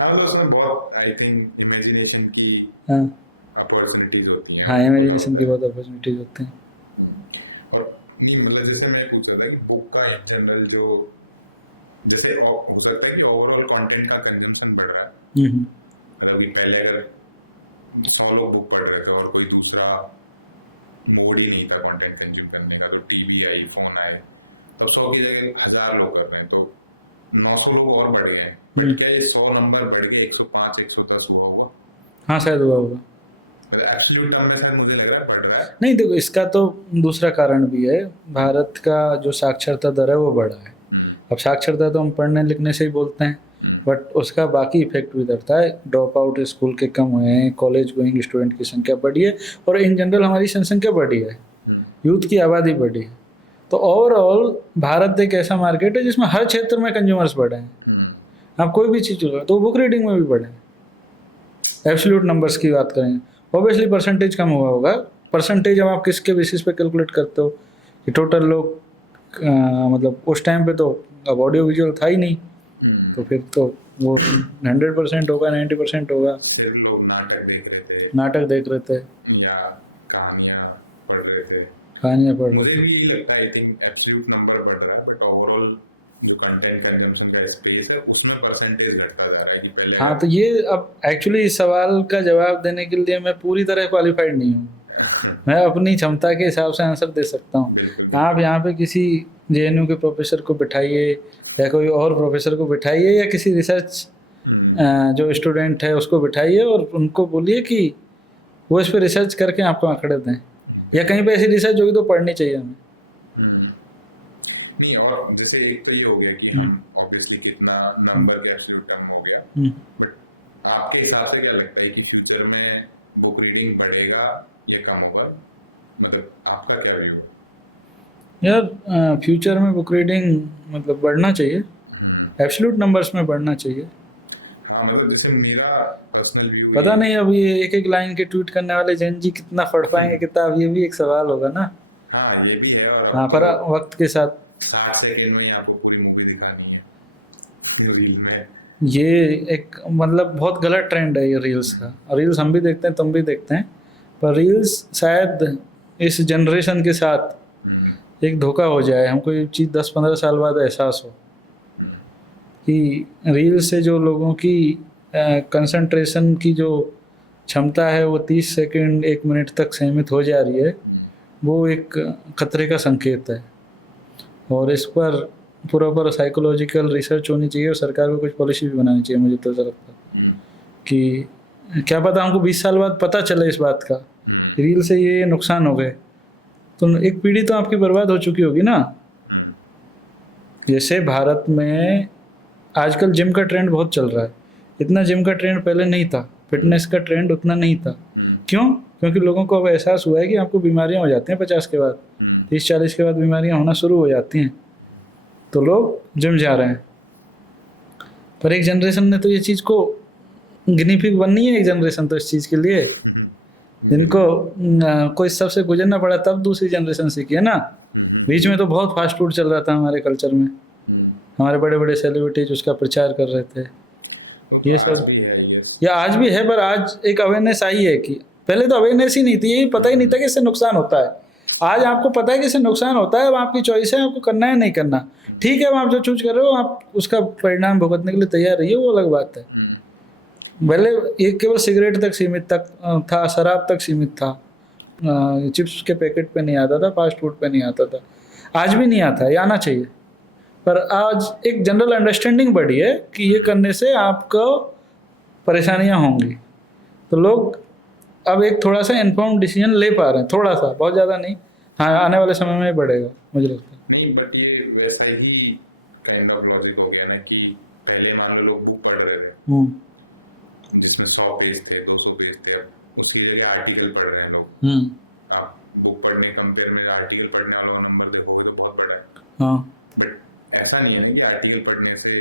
हाँ, मतलब उसमें बहुत आई थिंक इमेजिनेशन की हाँ अपॉर्चुनिटीज होती हैं, हाँ, वो पूरा इमेजिनेशन होता की है। बहुत अपॉर्चुनिटीज होती हैं। और नहीं, मतलब जैसे मैं पूछ रहा था कि बुक का इन जनरल जो, जैसे हो सकता है कि ओवरऑल कंटेंट का कंजम्पशन बढ़ रहा है। हम्म। मतलब कि पहले अगर 100 लोग बुक पढ़ रहे थे और कोई दूसरा मोड ही नहीं था कंटेंट कंज्यूम करने का, तो टीवी आई, फोन आए, तब 100 की जगह 1000 लोग कर रहे हैं, तो 900 लोग और बढ़ गए हैं। बट क्या ये 100 नंबर बढ़ के 105 110 हुआ? हाँ शायद हुआ होगा। एब्सोल्यूट टर्म में शायद मुझे लग रहा है बढ़ रहा है। नहीं देखो, इसका तो दूसरा कारण भी है, भारत का जो साक्षरता दर है वो बढ़ा है। अब साक्षरता तो हम पढ़ने लिखने से ही बोलते हैं, बट उसका बाकी इफेक्ट भी करता है। ड्रॉप आउट स्कूल के कम हुए हैं, कॉलेज गोइंग स्टूडेंट की संख्या बढ़ी है, और इन जनरल हमारी जनसंख्या बढ़ी है, यूथ की आबादी बढ़ी है। तो ओवरऑल भारत एक ऐसा मार्केट है जिसमें हर क्षेत्र में कंज्यूमर्स बढ़े हैं। आप कोई भी चीज़ लो, तो बुक रीडिंग में भी बढ़े हैं। एब्सोल्यूट नंबर्स की बात करें, ऑब्वियसली परसेंटेज कम हुआ होगा। परसेंटेज अब आप किसके बेसिस पे कैलकुलेट करते हो कि टोटल लोग मतलब उस टाइम पे तो अब ऑडियो विजुअल था ही नहीं, तो फिर तो वो 100% होगा, 90% होगा। सिर्फ लोग नाटक देख रहे थे नाटक देख रहे थे, या कहानियां पढ़ रहे थे। कहानियाँ पढ़ रहे मुझे थे। भी ये लगता है, आई थिंक एब्सोल्यूट नंबर बढ़ रहा है, बट ओवरऑल जो कंटेंट कंजम्पशन का स्पेस है उसमें परसेंटेज घटता जा रहा है। कि पहले हाँ, तो ये अब एक्चुअली इस सवाल का जवाब देने के लिए मैं पूरी तरह क्वालिफाइड नहीं हूँ। मैं अपनी क्षमता के हिसाब से आंसर दे सकता हूँ। बिल्कुल आप यहाँ पे किसी JNU के प्रोफेसर को बिठाइए, या कोई और प्रोफेसर को बिठाइए, या किसी रिसर्च जो स्टूडेंट है उसको बिठाइए, और उनको बोलिए कि वो इस पर रिसर्च करके आपको आंकड़े दें, या कहीं पे ऐसी रिसर्च होगी तो पढ़नी चाहिए हमें। नहीं, और जैसे एक तो ये हो गया कि हम ऑब्वियसली कितना नंबर के एब्सोल्यूट टर्म हो गया, बट आपके हिसाब से क्या लगता है कि फ्यूचर में बुक रीडिंग बढ़ेगा या कम होगा? मतलब आपका क्या व्यू है? यार फ्यूचर में बुक रीडिंग मतलब बढ़ना चाहिए, एब्सोल्यूट नंबर्स में बढ़ना चाहिए। हाँ, मतलब जैसे मेरा पर्सनल व्यू पता नहीं अब ये एक एक लाइन के ट्वीट करने वाले जैन जी कितना पढ़ पाएंगे किताब, ये भी एक सवाल होगा ना। हाँ, ये भी है। और हाँ, पर वक्त के साथ 60 सेकंड में आपको पूरी मूवी दिखानी है जो रील में। ये एक मतलब बहुत गलत ट्रेंड है ये रील्स का। रील्स हम भी देखते हैं, तुम भी देखते हैं, पर रील्स शायद इस जनरेशन के साथ एक धोखा हो जाए। हमको ये चीज़ 10-15 साल बाद एहसास हो कि रील से जो लोगों की कंसंट्रेशन की जो क्षमता है वो 30 सेकंड 1 मिनट तक सीमित हो जा रही है, वो एक खतरे का संकेत है। और इस पर पूरा साइकोलॉजिकल रिसर्च होनी चाहिए और सरकार को कुछ पॉलिसी भी बनानी चाहिए। मुझे तो ऐसा लगता है कि क्या पता हमको 20 साल बाद पता चले इस बात का, रील से ये नुकसान हो गए, तो एक पीढ़ी तो आपकी बर्बाद हो चुकी होगी ना। जैसे भारत में आजकल जिम का ट्रेंड बहुत चल रहा है, इतना जिम का ट्रेंड पहले नहीं था, फिटनेस का ट्रेंड उतना नहीं था। क्यों? क्योंकि लोगों को अब एहसास हुआ है कि आपको बीमारियां हो जाती हैं 50 के बाद, 30-40 के बाद बीमारियां होना शुरू हो जाती हैं, तो लोग जिम जा रहे हैं। पर एक जनरेशन ने तो ये चीज़ को गिनी पिग बननी है, एक जनरेशन तो इस चीज़ के लिए जिनको कोई सबसे गुजरना पड़ा तब दूसरी जनरेशन सीखी है ना। बीच में तो बहुत फास्ट फूड चल रहा था हमारे कल्चर में, हमारे बड़े बड़े सेलिब्रिटीज उसका प्रचार कर रहे थे, ये सब या आज भी है। पर आज एक अवेयरनेस आई है कि पहले तो अवेयरनेस ही नहीं थी, ये पता ही नहीं था कि इससे नुकसान होता है। आज आपको पता है कि इससे नुकसान होता है, अब आपकी चॉइस है आपको करना है नहीं करना। ठीक है, अब आप जो चूज कर रहे हो आप उसका परिणाम भुगतने के लिए तैयार रहिए, वो अलग बात है। पहले ये केवल सिगरेट तक सीमित तक था, शराब तक सीमित था, चिप्स के पैकेट पे नहीं आता था, फास्ट फूड पे नहीं आता था, आज भी नहीं आता है, ये आना चाहिए। पर आज एक जनरल अंडरस्टैंडिंग बढ़ी है कि ये करने से आपको परेशानियां होंगी, तो लोग अब एक थोड़ा सा इन्फॉर्म्ड डिसीजन ले पा रहे हैं, थोड़ा सा, बहुत ज़्यादा नहीं। हाँ, आने वाले समय में बढ़ेगा मुझे लगता है। नहीं, बट ये वैसा ही काइंड ऑफ लॉजिक हो गया ना कि पहले मान लो लोग बुक पढ़ रहे थे जिसमें 100 पेज थे, 200 पेज थे, अब उसकी जगह आर्टिकल पढ़ रहे हैं लोग। आप बुक पढ़ने कंपेयर में आर्टिकल पढ़ने वाला नंबर देखोगे तो बहुत बड़ा है। हाँ, बट ऐसा नहीं है कि आर्टिकल पढ़ने से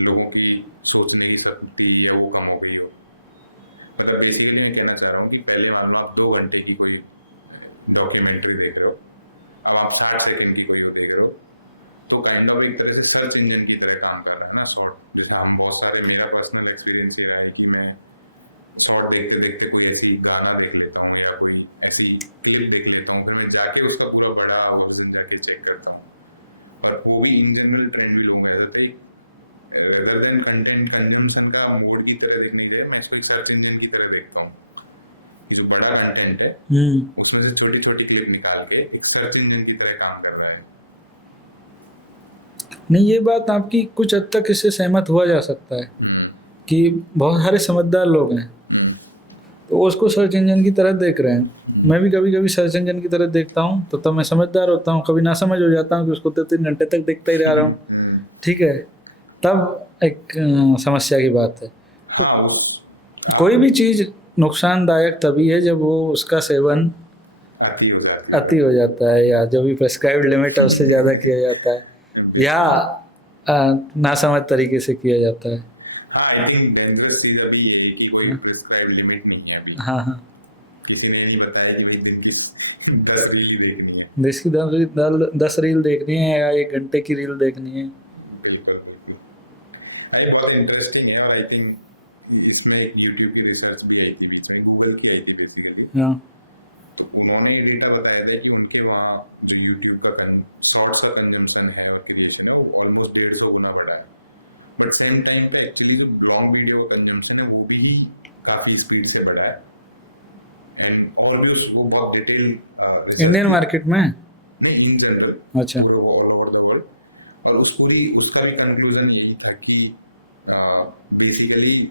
लोगों की सोचने की शक्ति है वो कम हो गई हो। मतलब बेसिकली मैं कहना चाह रहा हूँ कि पहले मान लो आप 2 घंटे की कोई डॉक्यूमेंट्री देख रहे हो, अब आप 60 सेकंड की कोई को देख रहे हो, तो काइंड ऑफ एक तरह से सर्च इंजन की तरह काम कर रहा है ना शॉर्ट। जैसे हम बहुत सारे, मेरा पर्सनल एक्सपीरियंस ये रहा है कि मैं शॉर्ट देखते देखते कोई ऐसी गाना देख लेता हूँ या कोई ऐसी क्लिप देख लेता हूँ, फिर मैं जाके उसका पूरा बड़ा वर्जन जाके चेक करता हूँ। और वो भी इन जनरल ट्रेंड भी लूँगा ऐसा थे, rather than कंटेंट कंजम्पशन का मोड की तरह देखने के लिए मैं इसको एक सर्च इंजन की तरह देखता हूँ। ये जो बड़ा कंटेंट है उसमें से छोटी छोटी क्लिप निकाल के एक सर्च इंजन की तरह काम कर रहा है। नहीं, ये बात आपकी कुछ हद तक इससे सहमत हुआ जा सकता है कि बहुत सारे समझदार लोग हैं तो उसको सर्च इंजन की तरह देख रहे हैं। मैं भी कभी कभी सर्च इंजन की तरह देखता हूँ तो तब मैं समझदार होता हूँ, कभी ना समझ हो जाता हूँ कि उसको 3 घंटे तक देखता ही रह रहा हूँ। ठीक है, तब एक समस्या की बात है। तो कोई भी चीज़ नुकसानदायक तभी है जब वो उसका सेवन अति हो जाता है, या जो भी प्रेस्क्राइब्ड लिमिट है उससे ज़्यादा किया जाता है, या नासमझ तरीके से किया जाता है। आई थिंक डेंजरस चीज अभी ये कि कोई प्रिस्क्राइब्ड लिमिट नहीं है अभी। हाँ, किसी ने नहीं बताया कि भाई दिन की 10 रील देखनी है, देश की 10 रील देखनी है या 1 घंटे की रील देखनी है। बिल्कुल बिल्कुल। आई बहुत इंटरेस्टिंग है। और आई थिंक इसमें एक यूट्यूब की रिसर्च भी आई थी बीच में, गूगल की आई थी बेसिकली। हाँ, तो उन्होंने ये डेटा बताया था कि उनके वहाँ जो यूट्यूब का शॉर्ट्स का कंजम्पशन है और क्रिएशन है वो ऑलमोस्ट 150 गुना बढ़ा है। बट सेम टाइम पे एक्चुअली जो लॉन्ग वीडियो का कंजम्पशन है वो भी काफी स्पीड से बढ़ा है। एंड और भी वो बहुत डिटेल इंडियन मार्केट में नहीं, इन जनरल, अच्छा, ऑल ओवर द वर्ल्ड। और उसका भी कंक्लूजन यही था कि बेसिकली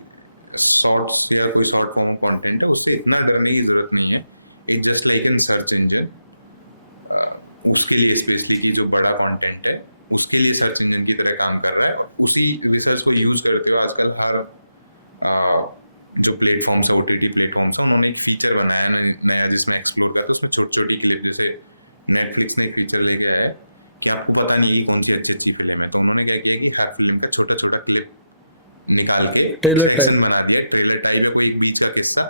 शॉर्ट्स या कोई शॉर्ट फॉर्म कंटेंट है उससे इतना करने की जरूरत नहीं है। It just like in search engine, उसके लिए स्पेसिफिकली जो बड़ा कंटेंट है उसके लिए सर्च इंजन की तरह काम कर रहा है। उसी रिसर्च को यूज करते हुए आजकल हर जो प्लेटफॉर्म्स है, ओटीटी प्लेटफॉर्म्स है, उन्होंने एक फीचर बनाया है नया जिसमें एक्सप्लोर किया। तो उसमें छोटी छोटी क्लिप, जैसे नेटफ्लिक्स ने एक फीचर लेके आया है कि आपको पता नहीं है कौन सी अच्छी फिल्म है, तो उन्होंने क्या किया कि हर फिल्म का छोटा छोटा क्लिप निकाल के ट्रेलर टाइप बना लिया। ट्रेलर टाइप है, कोई बीच का किस्सा,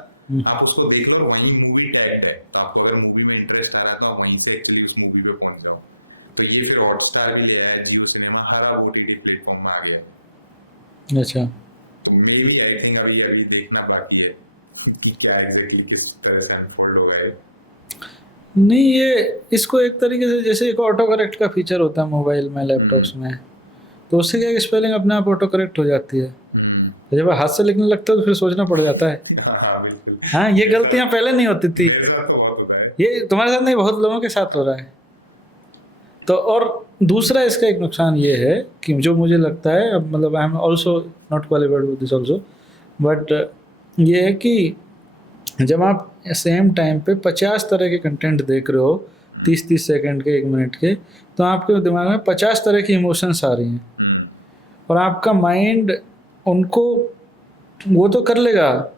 आप उसको देख लो, वहीं मूवी टैग है, तो आपको अगर मूवी में इंटरेस्ट आ रहा है तो आप वहीं से एक्चुअली उस मूवी पे पहुंच जाओ। तो ये फिर हॉटस्टार भी ले आया, जियो सिनेमा, हर ओटीटी प्लेटफॉर्म में आ गया। अच्छा, तो मे बी आई थिंक अभी देखना बाकी है कि क्या एग्जैक्टली किस तरह से अनफोल्ड होगा है। नहीं, ये इसको एक तरीके से जैसे एक ऑटो करेक्ट का फीचर होता है मोबाइल में, लैपटॉप्स में, तो उससे क्या स्पेलिंग अपने आप ऑटो करेक्ट हो जाती है। तो जब हाथ से लिखने लगता है तो फिर सोचना पड़ जाता है। हाँ, बिल्कुल। हाँ, ये गलतियाँ पहले नहीं होती थी। मेरे साथ तो बहुत होता है ये तुम्हारे साथ नहीं, बहुत लोगों के साथ हो रहा है। तो और दूसरा इसका एक नुकसान ये है कि जो मुझे लगता है, अब मतलब I am also not qualified with this also, but ये है कि जब आप सेम टाइम पे 50 तरह के कंटेंट देख रहे हो, 30-30 सेकंड के, 1 मिनट के, तो आपके दिमाग में 50 तरह की इमोशंस आ रही हैं और आपका माइंड उनको वो तो कर लेगा,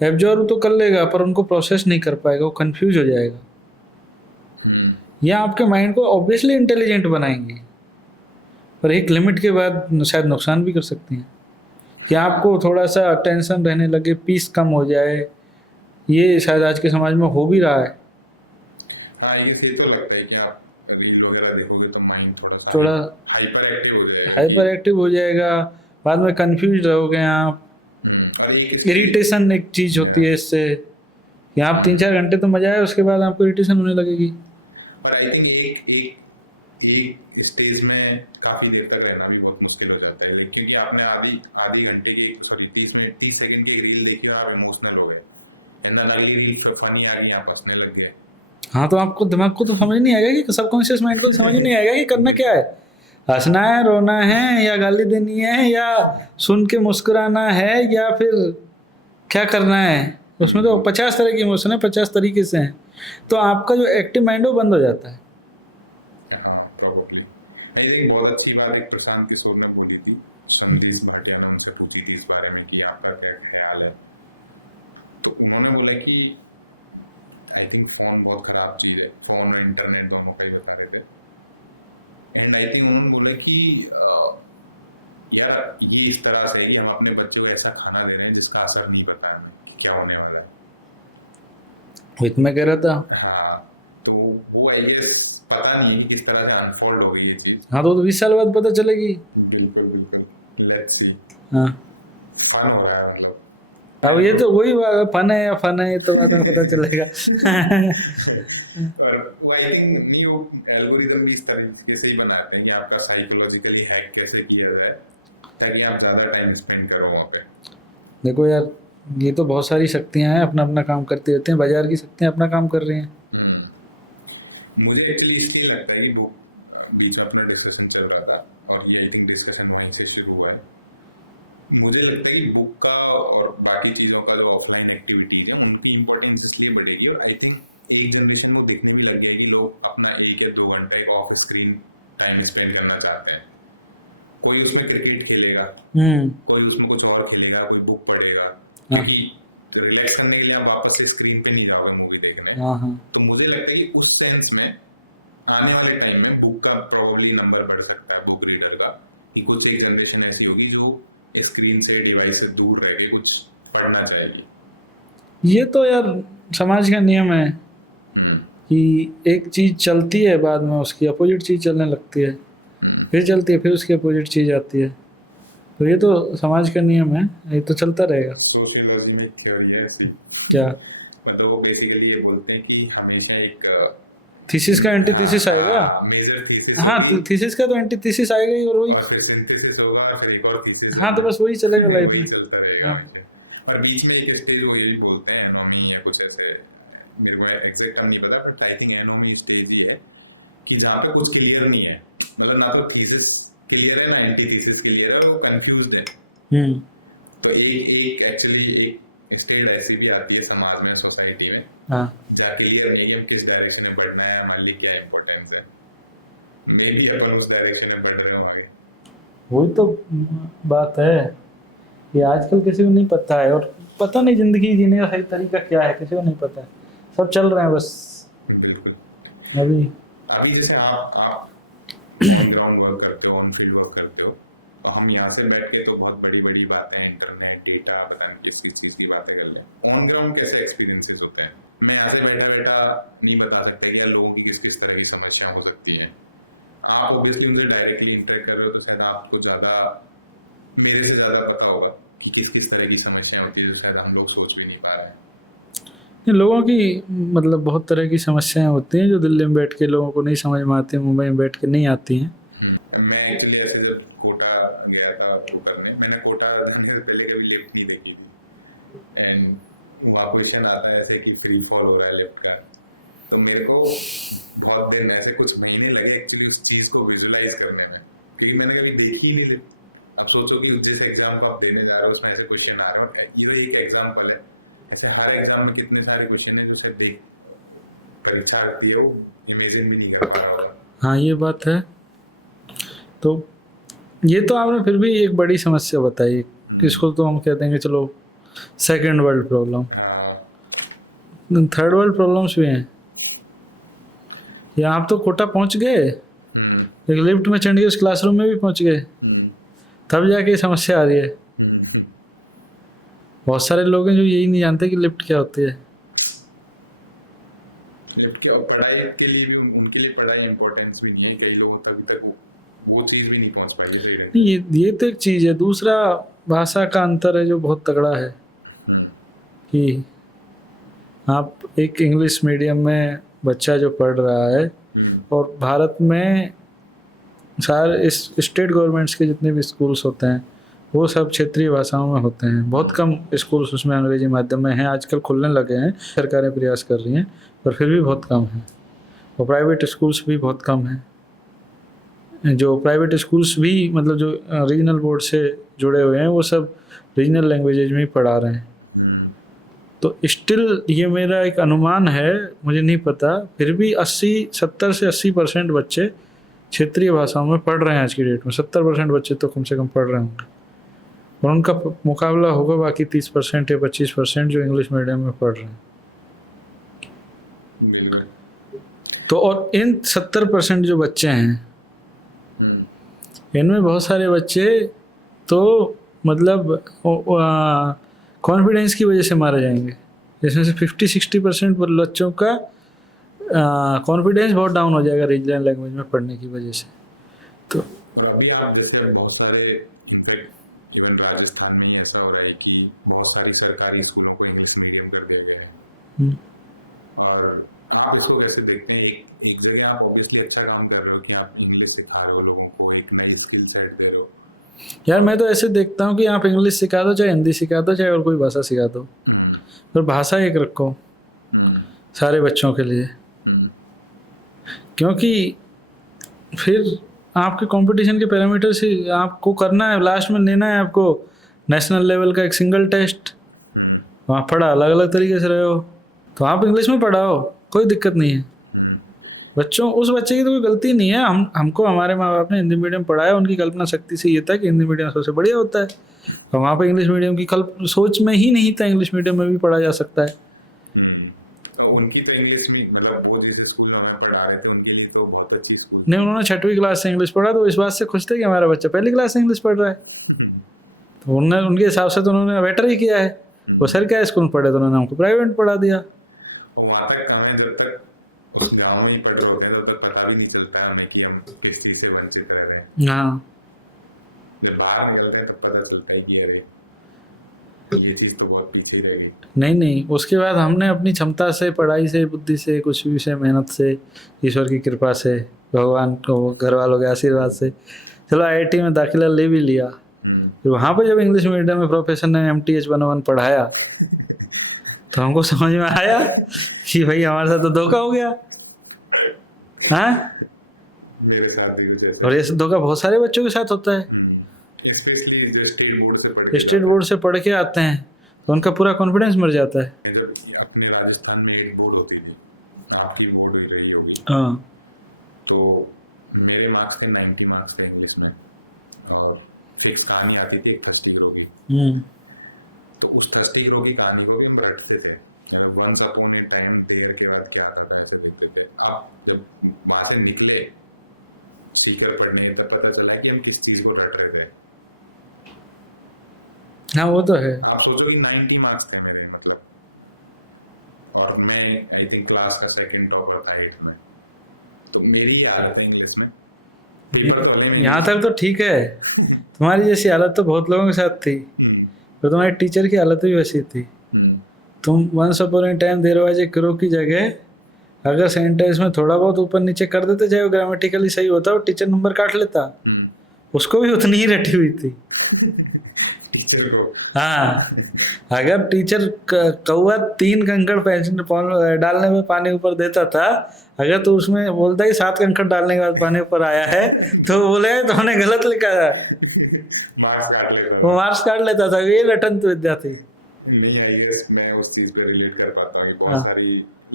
एब्जॉर्व तो कर लेगा, पर उनको प्रोसेस नहीं कर पाएगा, वो कंफ्यूज हो जाएगा। ये आपके माइंड को ऑब्वियसली इंटेलिजेंट बनाएंगे, पर एक लिमिट के बाद शायद नुकसान भी कर सकती हैं कि आपको थोड़ा सा टेंशन रहने लगे, पीस कम हो जाए। ये शायद आज के समाज में हो भी रहा है। हाँ, ये तो लगता है कि आप रील वगैरह देखोगे तो माइंड थोड़ा हाइपर एक्टिव हो जाएगा, हाइपर एक्टिव हो जाएगा, बाद में कंफ्यूज रहोगे आप। और ये इरिटेशन एक चीज होती है इससे कि आप 3-4 घंटे तो मजा आए, उसके बाद आपको इरिटेशन होने लगेगी। और आई थिंक एक स्टेज में काफी देर तक रहना भी बहुत मुश्किल हो जाता है, क्योंकि आपने आधी घंटे की, सॉरी 30 सेकंड की रील देखी और आप इमोशनल हो गए, एंड देन अगली रील फनी आ गई, आप हंसने लग गए। हाँ, तो आपको दिमाग को तो समझ नहीं आएगा कि सबकॉन्शियस माइंड को समझ नहीं आएगा कि करना क्या है, हंसना है, रोना है, या गाली देनी है, या सुन के मुस्कुराना है, या फिर क्या करना है। उसमें तो 50 तरह की इमोशन है, 50 तरीके से हैं, तो आपका जो एक्टिव माइंड है वो बंद हो जाता है। आई थिंक बहुत अच्छी बात एक प्रशांत किशोर ने बोली थी, संदेश भाटिया ने उनसे पूछी थी इस बारे में कि आपका क्या ख्याल है, तो उन्होंने बोला कि आई थिंक फोन बहुत खराब चीज है, फोन और इंटरनेट दोनों का ही बता रहे थे, एंड आई थिंक उन्होंने बोला कि यार ये इस तरह से है कि हम अपने बच्चों को ऐसा खाना दे रहे हैं जिसका असर नहीं पता हमें क्या होने वाला है। वही तो मैं कह रहा था। हाँ, तो वो आई गेस पता नहीं किस तरह से अनफोल्ड हो गई ये चीज। हाँ, तो 20 साल बाद पता चलेगी। बिल्कुल बिल्कुल, लेट्स सी। हाँ, फन हो रहा है मतलब। अब ये तो वही बात है, फन है या फन है, ये तो बाद में पता चलेगा। और वो आई थिंक नहीं, वो एल्गोरिदम भी इस तरीके से ही बनाते हैं कि आपका साइकोलॉजिकली हैक कैसे किया जाए ताकि आप ज्यादा टाइम स्पेंड करो वहाँ पे। देखो यार, ये तो बहुत सारी शक्तियां हैं, अपना अपना काम करती रहती हैं, बाजार की शक्तियां अपना काम कर रही हैं। मुझे एक्चुअली इसलिए लगता है कि वो बीच में अपना डिस्कशन चल रहा था और ये आई थिंक डिस्कशन वहीं से शुरू हुआ है। मुझे लगता है कि बुक का और बाकी चीजों का जो ऑफलाइन एक्टिविटीज है उनकी इम्पोर्टेंस इसलिए बढ़ेगी, और आई थिंक एक जनरेशन को देखने भी लग गया कि लोग अपना 1 या 2 घंटे का ऑफ स्क्रीन टाइम स्पेंड करना चाहते हैं। कोई उसमें क्रिकेट खेलेगा, कोई उसमें कुछ और खेलेगा, कोई बुक पढ़ेगा, क्योंकि रिलैक्स करने के लिए आप वापस से स्क्रीन पे नहीं जाओगे मूवी देखने। तो मुझे लगता है कि उस सेंस में आने वाले टाइम में बुक का प्रोबेबली नंबर बढ़ सकता है, बुक रीडर का, कि कुछ एक जनरेशन ऐसी होगी जो स्क्रीन से, डिवाइस से दूर रह के कुछ पढ़ना चाहेगी। ये तो यार समाज का नियम है कि एक चीज चलती है, बाद में उसकी अपोजिट चीज चलने लगती है, फिर चलती है, फिर उसकी अपोजिट चीज आती है। तो ये तो समाज का नियम है, ये तो चलता रहेगा। सोशियोलॉजी में थ्योरी है ऐसी। क्या मतलब वो बेसिकली ये बोलते हैं कि हमेशा एक थीसिस का एंटीथीसिस आएगा। मेजर थीसिस, हाँ, थीसिस का तो एंटीथीसिस आएगा ही, और वही। और फिर सिंथेसिस होगा, फिर एक और थीसिस। हाँ, तो बस वही चलेगा लाइफ में, चलता रहेगा। और बीच में एक स्टेज वो ये भी बोलते हैं एनोमी या कुछ ऐसे, मेरे को एग्जैक्ट नहीं पता, but I think anomie stage ये है कि जहाँ पे कुछ क्लियर नहीं है, मतलब ना तो थीसिस क्लियर है ना एंटीथीसिस क्लियर है, वो कंफ्यूज्ड है। तो एक एक्चुअली एक स्टेट ऐसी भी आती है समाज में, सोसाइटी में, जहाँ क्लियर नहीं है किस डायरेक्शन में बढ़ना है, हमारे लिए क्या इम्पोर्टेंस है, मे बी अपन उस डायरेक्शन में बढ़ रहे हो आगे। वही तो बात है कि आजकल किसी को नहीं पता है, और पता नहीं जिंदगी जीने का सही तरीका क्या है, किसी को नहीं पता है, सब चल रहे हैं बस। बिल्कुल। अभी जैसे आप ऑन ग्राउंड वर्क करते हो, ऑन फील्ड वर्क करते हो, हम यहाँ से बैठ के तो बहुत बड़ी बड़ी बातें, इंटरनेट, डेटा, पता नहीं किस चीज की बातें कर लें। ऑन ग्राउंड कैसे एक्सपीरियंसेस होते हैं, मैं यहाँ से बैठा बैठा नहीं बता सकते कि लोगों की किस किस तरह की समस्या हो सकती है। आप ऑब्वियसली उनसे डायरेक्टली इंटरेक्ट कर रहे हो, तो शायद आपको ज्यादा, मेरे से ज्यादा पता होगा कि किस किस तरह की समस्या होती है, शायद हम लोग सोच भी नहीं पा रहे। लोगों की मतलब बहुत तरह की समस्याएं होती हैं जो दिल्ली में बैठ के लोगों को नहीं समझ में आती, मुंबई में बैठ के नहीं आती हैं। मैं एक्चुअली ऐसे जब कोटा गया था वो करने, मैंने कोटा जाने से पहले कभी लिफ्ट नहीं देखी थी, एंड वहाँ क्वेश्चन आता है ऐसे कि फ्री फॉल हो रहा है लिफ्ट का, तो मेरे को बहुत देर ऐसे कुछ महीने लगे एक्चुअली उस चीज को विजुलाइज करने में, क्योंकि मैंने कभी देखी ही नहीं लिफ्ट। अब सोचो कि जिस एग्जाम को आप देने जा रहे हो उसमें ऐसे क्वेश्चन आ रहे हो, ये एक एग्जाम्पल है, ऐसे हर एग्जाम में कितने सारे क्वेश्चन है जो सिर्फ देख परीक्षा रखती है, वो इमेजिन भी नहीं कर पा रहा। हाँ ये बात है। तो ये तो आपने फिर भी एक बड़ी समस्या बताई, इसको तो हम कहते हैं कि चलो second world problem. Third world problems भी हैं। या आप तो कोटा पहुंच गए, एक लिफ्ट में चंडीगढ़ क्लासरूम में भी पहुंच गए, तब जाके समस्या आ रही है। बहुत सारे लोग हैं जो यही नहीं जानते कि लिफ्ट क्या होती है। पढ़ाई के लिए भी उनके लिए पढ़ाई इम्पोर्टेंस भी नहीं है, कई लोगों तक वो चीज भी नहीं पहुंच पाई। नहीं ये तो एक चीज है। दूसरा भाषा का अंतर है जो बहुत तगड़ा है कि आप एक इंग्लिश मीडियम में बच्चा जो पढ़ रहा है, और भारत में सारे इस स्टेट गवर्नमेंट्स के जितने भी स्कूल्स होते हैं वो सब क्षेत्रीय भाषाओं में होते हैं। बहुत कम स्कूल्स उसमें अंग्रेजी माध्यम में हैं। आजकल खुलने लगे हैं, सरकारें प्रयास कर रही हैं, पर फिर भी बहुत कम है। और प्राइवेट स्कूल्स भी बहुत कम हैं। जो प्राइवेट स्कूल्स भी मतलब जो रीजनल बोर्ड से जुड़े हुए हैं वो सब रीजनल लैंग्वेजेज में ही पढ़ा रहे हैं। तो स्टिल ये मेरा एक अनुमान है, मुझे नहीं पता, फिर भी 70 से 80% बच्चे क्षेत्रीय भाषाओं में पढ़ रहे हैं आज की डेट में। 70% बच्चे तो कम से कम पढ़ रहे होंगे, और उनका मुकाबला होगा बाकी 30% या 25% जो इंग्लिश मीडियम में पढ़ रहे हैं। तो और इन 70% जो बच्चे हैं, इनमें बहुत सारे बच्चे तो मतलब कॉन्फिडेंस की वजह से मारे जाएंगे। इसमें से 50-60% बच्चों का कॉन्फिडेंस बहुत डाउन हो जाएगा रीजनल लैंग्वेज में पढ़ने की वजह से। तो अभी आप जैसे बहुत सारे इवन राजस्थान में ही ऐसा हो रहा है कि बहुत सारी सरकारी स्कूलों को इंग्लिश मीडियम कर दिए गए हैं। और आप इसको कैसे देखते हैं? एक जगह आप ऑब्वियसली अच्छा काम कर रहे हो कि आप इंग्लिश सिखा रहे हो लोगों को, एक नई स्किल सेट दे रहे हो। यार मैं तो ऐसे देखता हूँ कि आप इंग्लिश सिखा दो, चाहे हिंदी सिखा दो, चाहे और कोई भाषा सिखा दो, पर भाषा एक रखो सारे बच्चों के लिए। क्योंकि फिर आपके कंपटीशन के पैरामीटर से आपको करना है, लास्ट में लेना है आपको नेशनल लेवल का एक सिंगल टेस्ट। वहाँ पढ़ा अलग अलग तरीके से रहे हो, तो आप इंग्लिश में पढ़ाओ, कोई दिक्कत नहीं है। बच्चों उस बच्चे की तो कोई गलती नहीं है। हमको हमारे माँ बाप ने हिंदी मीडियम पढ़ाया, उनकी कल्पना शक्ति से ये था कि हिंदी मीडियम सबसे बढ़िया होता है, और वहाँ पे इंग्लिश मीडियम की सोच में ही नहीं था इंग्लिश मीडियम में भी पढ़ा जा सकता है। उनकी तो इंग्लिश भी मतलब बहुत जैसे स्कूल में पढ़ा रहे थे, उनके लिए तो बहुत अच्छी स्कूल नहीं, उन्होंने 6वीं क्लास से इंग्लिश पढ़ा, तो इस बात से खुश थे कि हमारा बच्चा पहली क्लास से इंग्लिश पढ़ रहा है। तो उन्होंने उनके हिसाब से तो उन्होंने बेटर ही किया है। वो सर क्या स्कूल में पढ़े, तो उन्होंने हमको प्राइवेट पढ़ा दिया। वहाँ तक हमें जब तक उस गाँव में ही पढ़े होते हैं तब तक पता भी नहीं चलता है हमें कि हम किस चीज से वंचित रह रहे हैं। हाँ, जब बाहर निकलते हैं तब पता चलता है कि अरे ये चीज तो बहुत पीछे रह गई। नहीं, उसके बाद हमने अपनी क्षमता से, पढ़ाई से, बुद्धि से, कुछ भी से, मेहनत से, ईश्वर की कृपा से, भगवान को, घर वालों के आशीर्वाद से चलो IIT में दाखिला ले भी लिया। फिर वहाँ पे जब इंग्लिश मीडियम में प्रोफेसर ने MTH 101 पढ़ाया तो हमको समझ में आया कि भाई हमारे साथ तो धोखा हो गया। हाँ, मेरे साथ भी और ये धोखा बहुत सारे बच्चों के साथ होता है। स्पेशली जो स्टेट बोर्ड से पढ़ के आते हैं तो उनका पूरा कॉन्फिडेंस मर जाता है। अपने राजस्थान में एक बोर्ड होती थी, माफी बोर्ड रही होगी। हाँ, तो मेरे मार्क्स थे 90 मार्क्स थे इंग्लिश में, और एक कहानी आती थी थर्स्टी क्रो की। तो उस थर्स्टी क्रो की कहानी को भी हम रटते थे, मतलब once upon a time there के बाद क्या आता था ऐसे देखते थे। आप जब वहां से निकले सीकर पढ़ने तब पता चला कि हम किस चीज को रट रहे थे। हाँ वो तो है। आप सोचो कि 90 मार्क्स थे मेरे, मतलब, और मैं आई थिंक क्लास का सेकंड टॉपर था इसमें। तो मेरी हालत है इंग्लिश में, यहाँ तक तो ठीक है, तुम्हारी जैसी हालत तो बहुत लोगों के साथ थी, तो तुम्हारी टीचर की हालत भी वैसी थी। तुम once upon a time there was a crow की जगह अगर सेंटेंस में थोड़ा बहुत ऊपर नीचे कर देते, चाहे वो ग्रामेटिकली सही होता और टीचर नंबर काट लेता, उसको भी उतनी ही रटी हुई थी। टीचर को। हाँ, अगर टीचर कौआ 3 कंकड़ डालने में पानी ऊपर देता था, अगर तो उसमें बोलता ही 7 कंकड़ डालने के बाद पानी ऊपर आया है, तो बोले तो हमने गलत लिखा था, वो मार्क्स काट लेता था। ये रटंत विद्या थी। नहीं, आई गेस मैं उस चीज पे रिलेट कर पाता हूँ। बहुत सारी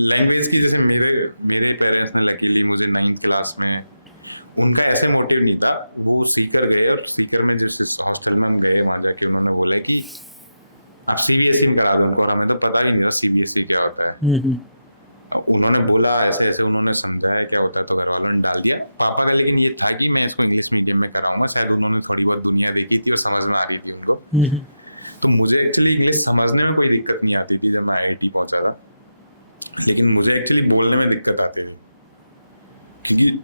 लैंग्वेज की, जैसे मेरे पेरेंट्स ने लकीली मुझे 9th क्लास में, उनका ऐसे मोटिव नहीं था, वो स्पीकर गए और स्पीकर में जब हॉस्टल में गए, वहां जाके उन्होंने बोला कि आप सीबीएसई में करा दो उनको, हमें तो पता नहीं था सीबीएसई क्या होता है। उन्होंने बोला ऐसे ऐसे, उन्होंने समझाया क्या होता है, तो गवर्नमेंट डाल दिया पापा का। लेकिन ये था कि मैं इसको इंग्लिश मीडियम में कराऊंगा, शायद उन्होंने थोड़ी बहुत दुनिया देखी थी, समझ में आ रही थी उनको। तो मुझे एक्चुअली इंग्लिश समझने में कोई दिक्कत नहीं आती थी जब मैं आईआईटी पहुंचा था, लेकिन मुझे एक्चुअली बोलने में दिक्कत आती थी।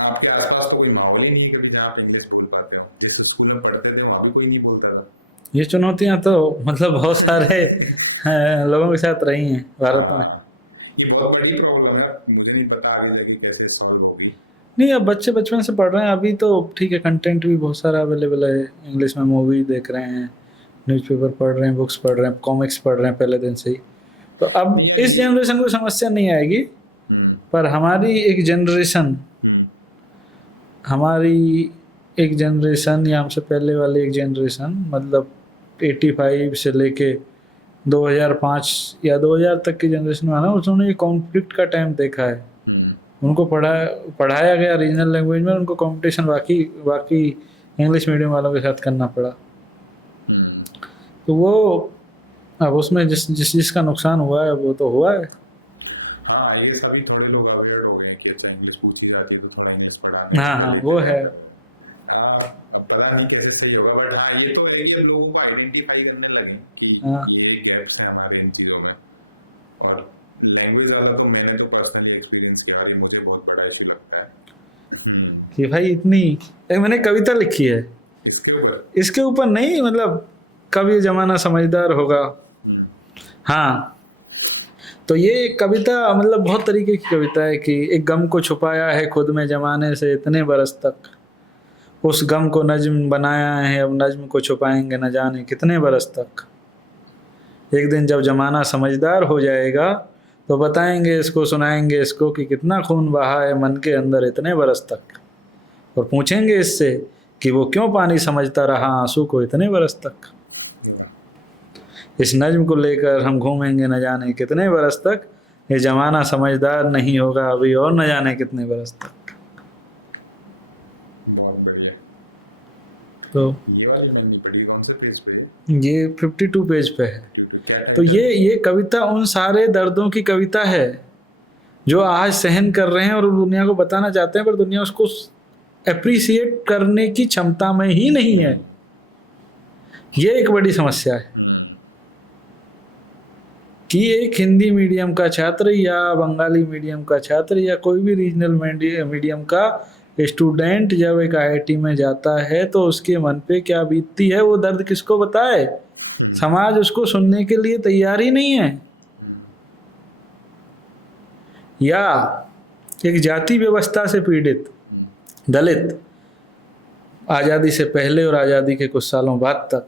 आपके आसपास कोई माहौल ही नहीं कभी जहाँ आप इंग्लिश बोल पाते हो। जैसे स्कूल में पढ़ते थे वहाँ भी कोई नहीं बोलता था। ये चुनौतियां तो मतलब बहुत सारे लोगों के साथ रही हैं भारत में। ये बहुत बड़ी प्रॉब्लम है, मुझे नहीं पता आगे जाके कैसे सॉल्व होगी। नहीं, अब बच्चे बचपन से पढ़ रहे हैं, अभी तो ठीक है, कंटेंट भी बहुत सारा अवेलेबल है इंग्लिश में, मूवी देख रहे हैं, न्यूज़पेपर पढ़ रहे हैं, बुक्स पढ़ रहे हैं, कॉमिक्स पढ़ रहे हैं पहले दिन से ही। तो अब इस जनरेशन को समस्या नहीं आएगी, पर हमारी एक जनरेशन या हमसे पहले वाली एक जनरेशन, मतलब 85 से लेके 2005 या 2000 तक की जनरेशन में ना, उन्होंने ये कॉन्फ्लिक्ट का टाइम देखा है। उनको पढ़ाया गया रीजनल लैंग्वेज में, उनको कंपटीशन बाकी इंग्लिश मीडियम वालों के साथ करना पड़ा। तो वो अब उसमें जिसका नुकसान हुआ है वो तो हुआ है। हाँ, ये सभी थोड़े लोग अवेयर हो गए कि अच्छा इंग्लिश पूछी जाती है तो थोड़ा इंग्लिश पढ़ा। हाँ, वो है। अब पता नहीं कैसे सही होगा, बट हाँ ये तो है कि अब लोगों को आइडेंटिफाई करने लगे कि ये गैप्स हैं हमारे इन चीजों में। और लैंग्वेज वाला तो मैंने तो पर्सनली एक्सपीरियंस किया, ये मुझे बहुत बड़ा इशू लगता है कि भाई एक मैंने कविता लिखी है इसके ऊपर नहीं, मतलब कब ये जमाना समझदार होगा। हाँ, तो ये कविता मतलब बहुत तरीके की कविता है कि एक गम को छुपाया है खुद में जमाने से इतने बरस तक, उस गम को नज्म बनाया है, अब नज्म को छुपाएंगे न जाने कितने बरस तक। एक दिन जब जमाना समझदार हो जाएगा तो बताएंगे इसको, सुनाएंगे इसको कि कितना खून बहा है मन के अंदर इतने बरस तक, और पूछेंगे इससे कि वो क्यों पानी समझता रहा आंसू को इतने बरस तक। इस नज्म को लेकर हम घूमेंगे न जाने कितने बरस तक, ये जमाना समझदार नहीं होगा अभी और न जाने कितने बरस तक। बहुत बढ़िया। तो ये वाली मैंने पढ़ी, कौन से पेज पे? ये 52 पेज पे है। तो ये कविता उन सारे दर्दों की कविता है जो आज सहन कर रहे हैं और दुनिया को बताना चाहते हैं, पर दुनिया उसको एप्रिसिएट करने की क्षमता में ही नहीं है। ये एक बड़ी समस्या है कि एक हिंदी मीडियम का छात्र या बंगाली मीडियम का छात्र या कोई भी रीजनल मीडियम का स्टूडेंट जब एक आईआईटी में जाता है तो उसके मन पे क्या बीतती है वो दर्द किसको बताए। समाज उसको सुनने के लिए तैयार ही नहीं है। या एक जाति व्यवस्था से पीड़ित दलित आज़ादी से पहले और आज़ादी के कुछ सालों बाद तक,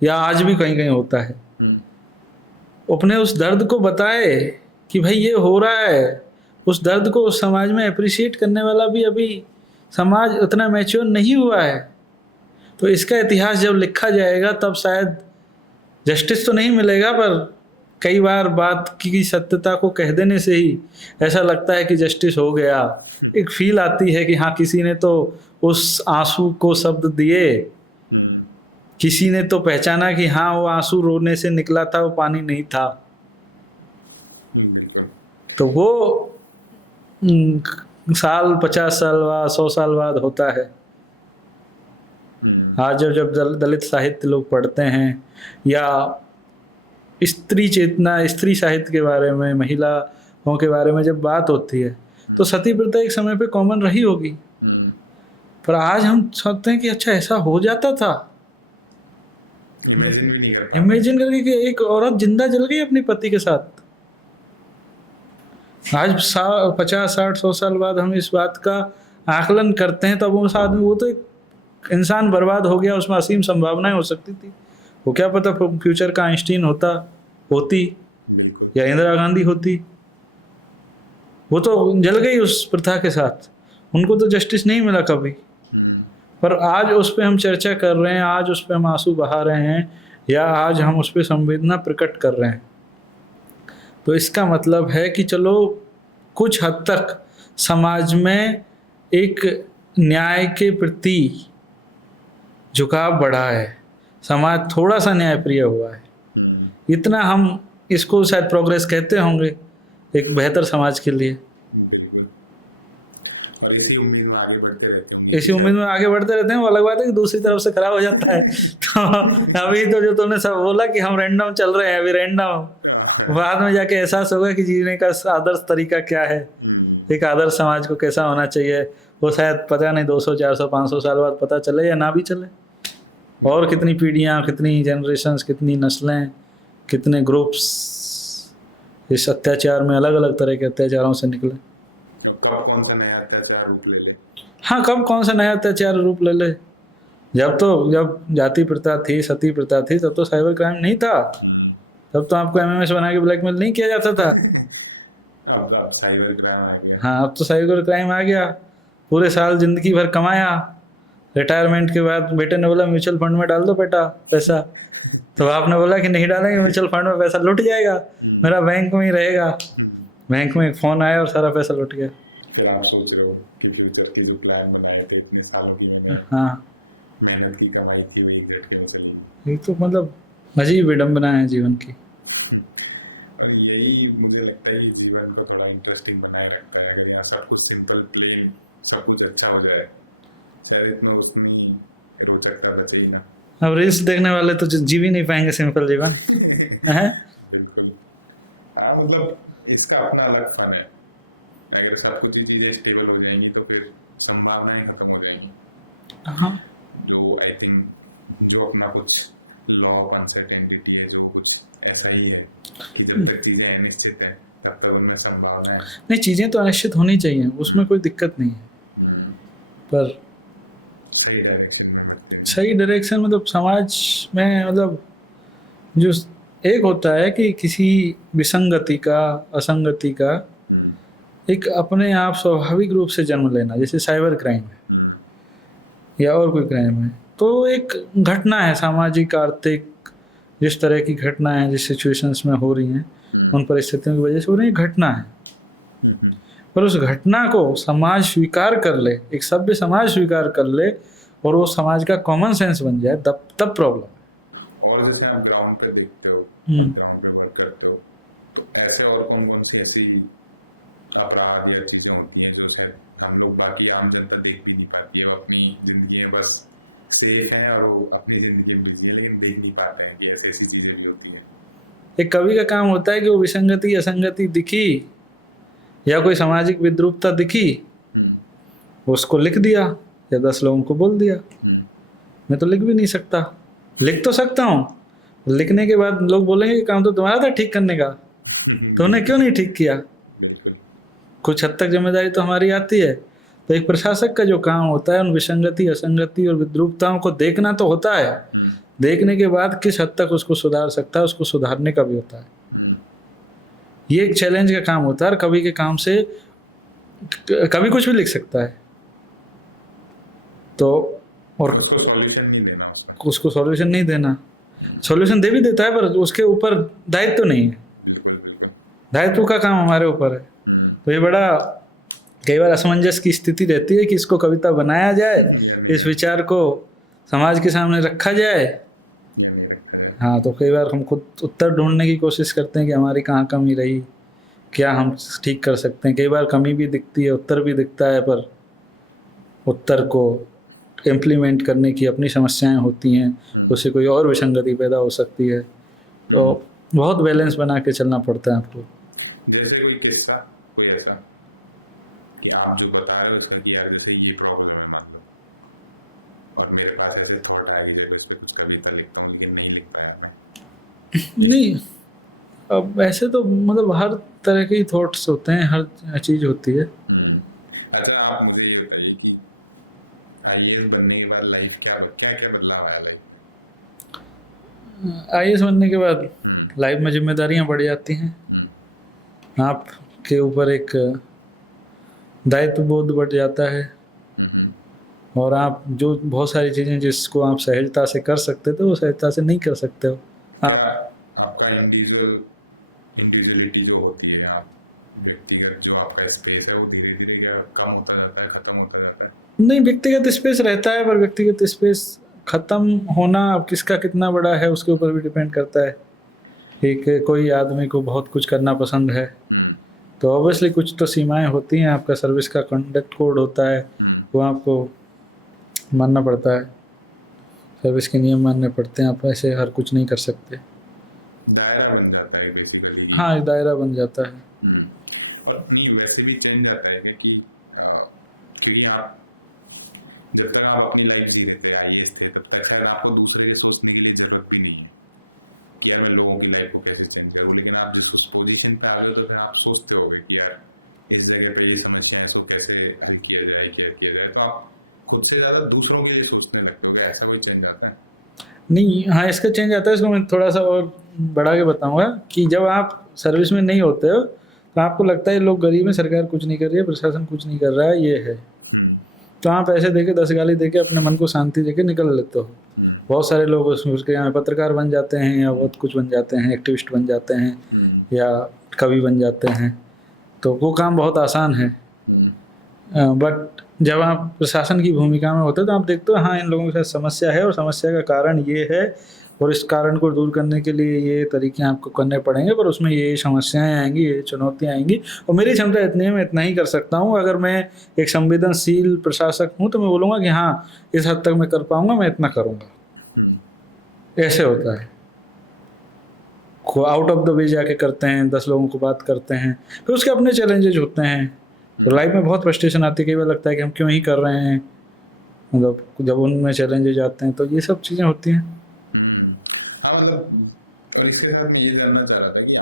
या आज भी कहीं कहीं होता है, अपने उस दर्द को बताए कि भाई ये हो रहा है। उस दर्द को उस समाज में अप्रिशिएट करने वाला भी अभी समाज उतना मैच्योर नहीं हुआ है। तो इसका इतिहास जब लिखा जाएगा तब शायद जस्टिस तो नहीं मिलेगा, पर कई बार बात की सत्यता को कह देने से ही ऐसा लगता है कि जस्टिस हो गया। एक फील आती है कि हाँ, किसी ने तो उस आंसू को शब्द दिए, किसी ने तो पहचाना कि हाँ वो आंसू रोने से निकला था, वो पानी नहीं था। तो वो साल 50 साल बाद 100 साल बाद होता है। आज जब दलित साहित्य लोग पढ़ते हैं या स्त्री चेतना, स्त्री साहित्य के बारे में, महिलाओं के बारे में जब बात होती है तो सती प्रथा एक समय पे कॉमन रही होगी, पर आज हम सोचते हैं कि अच्छा ऐसा हो जाता था। इमेजिन करके कि एक औरत जिंदा जल गई अपने पति के साथ। आज 50, 60, 100 साल बाद हम इस बात का आकलन करते हैं, तब उस आदमी, वो तो एक इंसान बर्बाद हो गया, उसमें असीम संभावनाएं हो सकती थी, वो क्या पता फ्यूचर का आइंस्टीन होती बिल्कुल। या इंदिरा गांधी होती। वो तो जल गई उस प्रथा के साथ, उनको तो जस्टिस नहीं मिला कभी। पर आज उस पर हम चर्चा कर रहे हैं, आज उस पर हम आंसू बहा रहे हैं, या आज हम उस पर संवेदना प्रकट कर रहे हैं। तो इसका मतलब है कि चलो कुछ हद तक समाज में एक न्याय के प्रति झुकाव बढ़ा है, समाज थोड़ा सा न्यायप्रिय हुआ है। इतना हम इसको शायद प्रोग्रेस कहते होंगे एक बेहतर समाज के लिए। बिल्कुल। और इसी उम्मीद में आगे बढ़ते रहते हैं। इसी उम्मीद में आगे बढ़ते रहते हैं। वो अलग बात है कि दूसरी तरफ से खराब हो जाता है। तो अभी तो जो तुमने सब बोला कि हम रैंडम चल रहे हैं, अभी रैंडम, बाद में जाके एहसास होगा कि जीने का आदर्श तरीका क्या है, एक आदर्श समाज को कैसा होना चाहिए। वो शायद पता नहीं 200 400 500 साल बाद पता चले या ना भी चले। और कितनी पीढ़ियाँ, कितनी जनरेशन्स, कितनी नस्लें, कितने ग्रुप्स इस अत्याचार में, अलग अलग तरह के अत्याचारों से निकले। कब कौन सा नया अत्याचार रूप ले ले। हाँ, कब कौन सा नया अत्याचार रूप ले ले। जब जाति प्रथा थी, सती प्रथा थी, तब तो साइबर क्राइम नहीं था। तब तो आपको एमएमएस बना के ब्लैकमेल नहीं किया जाता था। अब साइबर क्राइम आ गया। हाँ, अब तो साइबर क्राइम आ गया। पूरे साल जिंदगी भर कमाया, रिटायरमेंट के बाद बेटे ने बोला म्यूचुअल फंड में डाल दो बेटा पैसा, तो आपने बोला कि नहीं डालेंगे म्यूचुअल फंड में, पैसा लुट जाएगा, मेरा बैंक में ही रहेगा। बैंक में एक फ़ोन आया और सारा पैसा लुट गया। फिर आप सोच रहे हो कि फ्यूचर की जो प्लान बनाए थे इतने सालों की हाँ, मेहनत की कमाई की वही झटके में चली गई। ये तो मतलब अजीब विडम्बना है जीवन की। और यही मुझे लगता है कि जीवन को थोड़ा इंटरेस्टिंग बनाए रखता है। अगर यहाँ सब कुछ सिंपल प्लेन सब कुछ अच्छा हो जाए, शायद इतना उसमें रोचकता बचे ही ना। अब रील्स देखने वाले तो जी भी नहीं पाएंगे सिंपल जीवन। हैं? बिल्कुल। हाँ, मतलब इसका अपना अलग फन है। अगर सब कुछ चीजें स्टेबल हो जाएंगी तो फिर संभावनाएं खत्म हो जाएंगी। हाँ, जो आई थिंक जो अपना कुछ लॉ ऑफ अनसर्टेनिटी है, जो कुछ ऐसा ही है कि जब तक चीजें अनिश्चित है तब तक उनमें संभावनाएं। नहीं, चीज़ें तो अनिश्चित होनी चाहिए, उसमें कोई दिक्कत नहीं है। पर सही डायरेक्शन में बढ़ते हैं। सही डायरेक्शन मतलब समाज में, मतलब जो एक होता है कि किसी विसंगति का, असंगति का एक अपने आप स्वाभाविक रूप से जन्म लेना, जैसे साइबर क्राइम है या और कोई क्राइम है, तो एक घटना है सामाजिक, आर्थिक, जिस तरह की घटना है, जिस सिचुएशंस में हो रही हैं, उन परिस्थितियों की वजह से हो रही घटना है। पर उस घटना को समाज स्वीकार कर ले, एक सभ्य समाज स्वीकार कर ले और वो समाज का कॉमन सेंस बन जाए, तब प्रॉब्लम है। और जैसे आप ग्राउंड पे देखते हो, ग्राउंड पे वर्क करते हो, तो ऐसे और कौन कौन सी ऐसी अपराध या चीजें होती हैं जो शायद हम लोग बाकी आम जनता देख भी नहीं पाती है, अपनी जिंदगी में बस सेफ हैं और वो अपनी जिंदगी में लेकिन देख नहीं पाते हैं कि ऐसी ऐसी चीजें भी होती हैं। एक कवि का काम होता है कि वो विसंगति, असंगति दिखी या कोई सामाजिक विद्रूपता दिखी, उसको लिख दिया या 10 लोगों को बोल दिया। मैं तो लिख भी नहीं सकता, लिख तो सकता हूँ, लिखने के बाद लोग बोलेंगे काम तो तुम्हारा था ठीक करने का, तुमने क्यों नहीं ठीक किया। कुछ हद तक जिम्मेदारी तो हमारी आती है। तो एक प्रशासक का जो काम होता है उन विसंगति, असंगति और विद्रूपताओं को देखना तो होता है, देखने के बाद किस हद तक उसको सुधार सकता है, उसको सुधारने का भी होता है। ये एक चैलेंज का काम होता है। और कवि के काम से कभी कुछ भी लिख सकता है, तो और उसको सॉल्यूशन नहीं देना, उसको सॉल्यूशन नहीं देना, सॉल्यूशन दे भी देता है पर उसके ऊपर दायित्व नहीं है। दायित्व का काम हमारे ऊपर है। तो ये बड़ा कई बार असमंजस की स्थिति रहती है कि इसको कविता बनाया जाए, इस विचार को समाज के सामने रखा जाए। हाँ, तो कई बार हम खुद उत्तर ढूंढने की कोशिश करते हैं कि हमारी कहाँ कमी रही, क्या हम ठीक कर सकते हैं। कई बार कमी भी दिखती है, उत्तर भी दिखता है, पर उत्तर को इम्प्लीमेंट करने की अपनी समस्याएं होती हैं, उससे कोई और विसंगति पैदा हो सकती है। तो बहुत बैलेंस बना के चलना पड़ता है आपको। जैसे कोई किस्सा कोई ऐसा कि आप जो बता रहे हो उसका किया, जैसे ये प्रॉब्लम है मान लो और मेरे पास ऐसे थॉट आए कि इस पे कुछ कविता लिखता हूँ लेकिन नहीं लिख पाया। नहीं, अब ऐसे तो मतलब हर तरह के थॉट्स होते हैं, हर चीज़ होती है। अच्छा, आप मुझे ये बताइए कि IAS बनने के बाद लाइफ क्या क्या बदलाव आया लाइफ आईएएस बनने के बाद लाइफ में जिम्मेदारियां बढ़ जाती हैं, आपके ऊपर एक दायित्व बोध बढ़ जाता है, और आप जो बहुत सारी चीज़ें जिसको आप सहजता से कर सकते थे वो सहजता से नहीं कर सकते हो। आप आपका इंडिविजुअलिटी जो होती है, आप व्यक्तिगत जो आपका स्पेस है वो धीरे धीरे क्या कम होता जाता है, खत्म होता जाता है? नहीं, व्यक्तिगत स्पेस रहता है, पर व्यक्तिगत स्पेस खत्म होना अब किसका कितना बड़ा है उसके ऊपर भी डिपेंड करता है। एक कोई आदमी को बहुत कुछ करना पसंद है तो ऑब्वियसली कुछ तो सीमाएं होती हैं, आपका सर्विस का कंडक्ट कोड होता है, वो आपको मानना पड़ता है, सर्विस के नियम मानने पड़ते हैं, आप ऐसे हर कुछ नहीं कर सकते। दायरा बन जाता है बेसिकली। हाँ, एक दायरा बन जाता है। और नहीं वैसे भी चेंज जाता है कि फिर आप जब तक आप अपनी लाइफ जी लेते हैं आईएएस के, तब तक आपको दूसरे के सोचने की जरूरत भी नहीं है कि यार मैं लोगों की लाइफ को कैसे चेंज करूँ। लेकिन आप जिस उस पोजीशन पे आ जाओ तो फिर आप सोचते होगे कि यार इस जगह पे ये समस्या है, इसको कैसे हल किया जाए, क्या किया जाए, तो आप खुद से ज्यादा दूसरों के लिए सोचने लगते हो। ऐसा कोई चेंज आता है? नहीं, हाँ, इसका चेंज आता है। इसको मैं थोड़ा सा और बढ़ा के बताऊंगा कि जब आप सर्विस में नहीं होते हो तो आपको लगता है लोग गरीब हैं, सरकार कुछ नहीं कर रही है, प्रशासन कुछ नहीं कर रहा है, ये है, तो आप ऐसे देके 10 गाली देके अपने मन को शांति देके निकल लेते हो। बहुत सारे लोग उसके यहाँ पत्रकार बन जाते हैं या बहुत कुछ बन जाते हैं, एक्टिविस्ट बन जाते हैं या कवि बन जाते हैं, तो वो काम बहुत आसान है। बट जब आप प्रशासन की भूमिका में होते हो तो आप देखते हो हाँ इन लोगों के साथ समस्या है और समस्या का कारण ये है और इस कारण को दूर करने के लिए ये तरीके आपको करने पड़ेंगे, पर उसमें ये समस्याएं आएंगी, ये चुनौतियां आएंगी, और मेरी क्षमता इतनी है, मैं इतना ही कर सकता हूँ। अगर मैं एक संवेदनशील प्रशासक हूँ तो मैं बोलूँगा कि हाँ इस हद तक मैं कर पाऊँगा, मैं इतना करूँगा। ऐसे होता है, आउट ऑफ द वे जाके करते हैं, 10 लोगों को बात करते हैं, फिर उसके अपने चैलेंजेस होते हैं, तो लाइफ में बहुत फ्रस्ट्रेशन आती है, कई बार लगता है कि हम क्यों ही कर रहे हैं, मतलब जब उनमें चैलेंजेस आते हैं तो ये सब चीज़ें होती हैं। मतलब और इसके साथ मैं ये जानना चाह रहा था कि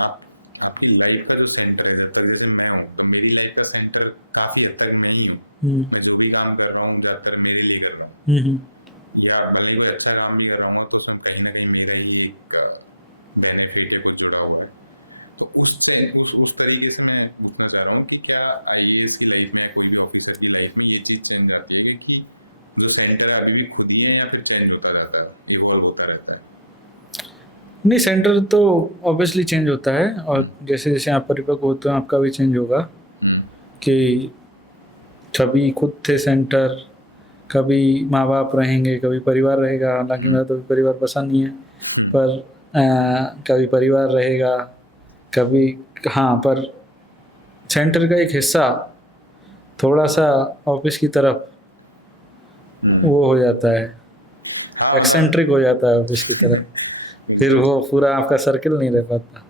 आपकी लाइफ का जो सेंटर है, जैसे मैं हूँ तो मेरी लाइफ का सेंटर काफी हद तक मैं ही हूँ। मैं जो भी काम कर रहा हूँ ज्यादातर मेरे लिए कर रहा हूँ, या भले ही कोई अच्छा काम भी कर रहा हूँ तो उसमें कहीं ना कहीं मेरा ही एक बेनिफिट या कुछ जुड़ा हुआ है। तो उससे उस तरीके से मैं पूछना चाह रहा हूँ कि क्या आईएएस की लाइफ में, कोई ऑफिसर की लाइफ में ये चीज चेंज आती है कि जो सेंटर है अभी भी खुद ही है या फिर चेंज होता रहता है, इवॉल्व होता रहता है? नहीं, सेंटर तो ऑब्वियसली चेंज होता है, और जैसे जैसे आप परिपक्व होते हो आपका भी चेंज होगा कि कभी खुद थे सेंटर, कभी माँ बाप रहेंगे, कभी परिवार रहेगा। हालांकि मेरा तो परिवार पसंद नहीं है, पर कभी परिवार रहेगा, कभी हाँ, पर सेंटर का एक हिस्सा थोड़ा सा ऑफिस की तरफ वो हो जाता है, एक्सेंट्रिक हो जाता है ऑफिस की तरफ, फिर वो पूरा आपका सर्किल नहीं रह पाता,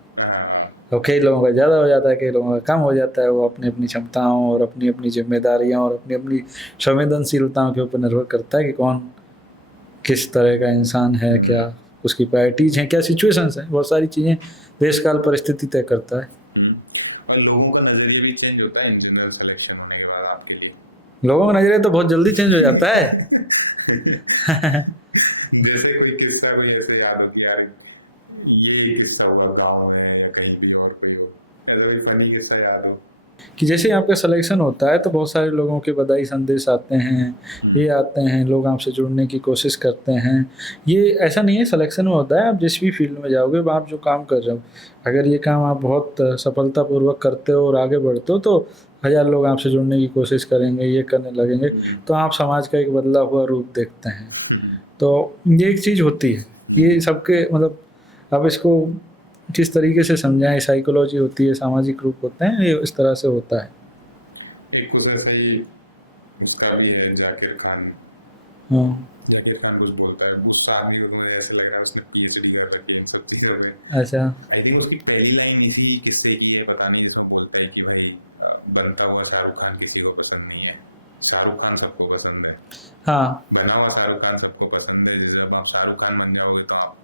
और कई लोगों का ज़्यादा हो जाता है, कई लोगों का कम हो जाता है। वो अपनी अपनी क्षमताओं और अपनी अपनी जिम्मेदारियों और अपनी अपनी संवेदनशीलताओं के ऊपर निर्भर करता है कि कौन किस तरह का इंसान है, क्या उसकी प्रायोरिटीज़ हैं, क्या सिचुएशंस हैं, बहुत सारी चीज़ें देश काल परिस्थिति तय करता है। और लोगों का नजरिया भी चेंज होता है इंजीनियर सिलेक्शन होने के बाद आपके लिए? लोगों का नजरिया तो बहुत जल्दी चेंज हो जाता है। जैसे कोई किस्सा कोई ऐसे याद हो कि यार ये किस्सा हुआ गांव में या कहीं भी, और कोई हो ऐसा कोई फनी किस्सा याद हो कि जैसे आपका सिलेक्शन होता है तो बहुत सारे लोगों के बधाई संदेश आते हैं, ये आते हैं, लोग आपसे जुड़ने की कोशिश करते हैं। ये ऐसा नहीं है सिलेक्शन में होता है, आप जिस भी फील्ड में जाओगे, आप जो काम कर रहे हो, अगर ये काम आप बहुत सफलतापूर्वक करते हो और आगे बढ़ते हो तो 1000 लोग आपसे जुड़ने की कोशिश करेंगे, ये करने लगेंगे, तो आप समाज का एक बदला हुआ रूप देखते हैं। तो ये एक चीज़ होती है, ये सबके मतलब अब इसको किस तरीके से समझाएं, साइकोलॉजी होती है, सामाजिक रूप होते हैं, ये इस तरह से होता है। एक कुछ ऐसा ही उसका भी है जाकिर खान। हाँ, जाकिर खान कुछ बोलता है, उसका आदमी को ऐसा लग रहा है उसने पीएचडी कर रखी है इन सब चीजों में। अच्छा, आई थिंक उसकी पहली लाइन थी किससे की है पता नहीं, इसमें बोलता है कि भाई बनता हुआ शाहरुख खान किसी को पसंद नहीं है, शाहरुख खान सबको पसंद है। हाँ, बना हुआ शाहरुख खान सबको पसंद है, जब आप शाहरुख खान बन जाओगे तो आप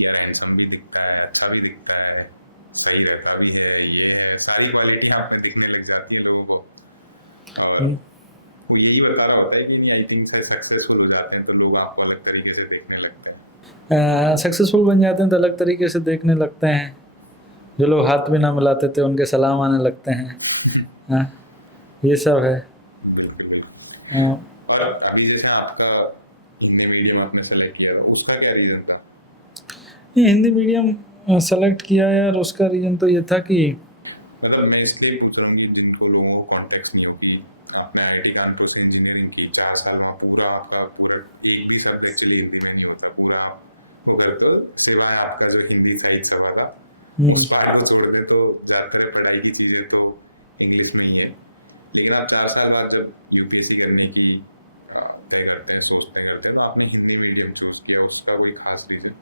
यार हैंडसम भी दिखता है, अच्छा भी दिखता है, सही रहता भी है, ये है, सारी क्वालिटी आपने दिखने लग जाती है लोगों को। और वो यही बता रहा होता है कि आई थिंक से सक्सेसफुल हो जाते हैं तो लोग आपको अलग तरीके से देखने लगते हैं। सक्सेसफुल बन जाते हैं तो अलग तरीके से देखने लगते हैं। जो लोग हाथ भी ना मिलाते थे उनके सलाम आने लगते हैं। हाँ, ये सब है। बिल्कुल। हाँ, और अभी जैसा आपका हिंदी मीडियम आपने सेलेक्ट किया, तो उसका क्या रीजन था? ये हिंदी मीडियम सेलेक्ट किया यार, उसका रीज़न तो ये था कि मतलब मैं इसलिए पूछ रहा हूँ कि जिनको लोगों को कॉन्टेक्स्ट नहीं होगी, आपने आईआईटी कानपुर से इंजीनियरिंग की 4 साल में, पूरा आपका पूरा एक भी सब्जेक्ट चलिए हिंदी में नहीं होता, पूरा अगर तो सिवाय आपका जो हिंदी साहित्य सभा था उस पार्ट को छोड़ दे तो ज़्यादातर पढ़ाई की चीज़ें तो इंग्लिश में ही है। लेकिन आप 4 साल बाद जब यूपीएससी करने की तय करते हैं, सोचते करते हैं, तो आपने हिंदी मीडियम चूज किया, उसका कोई खास रीजन?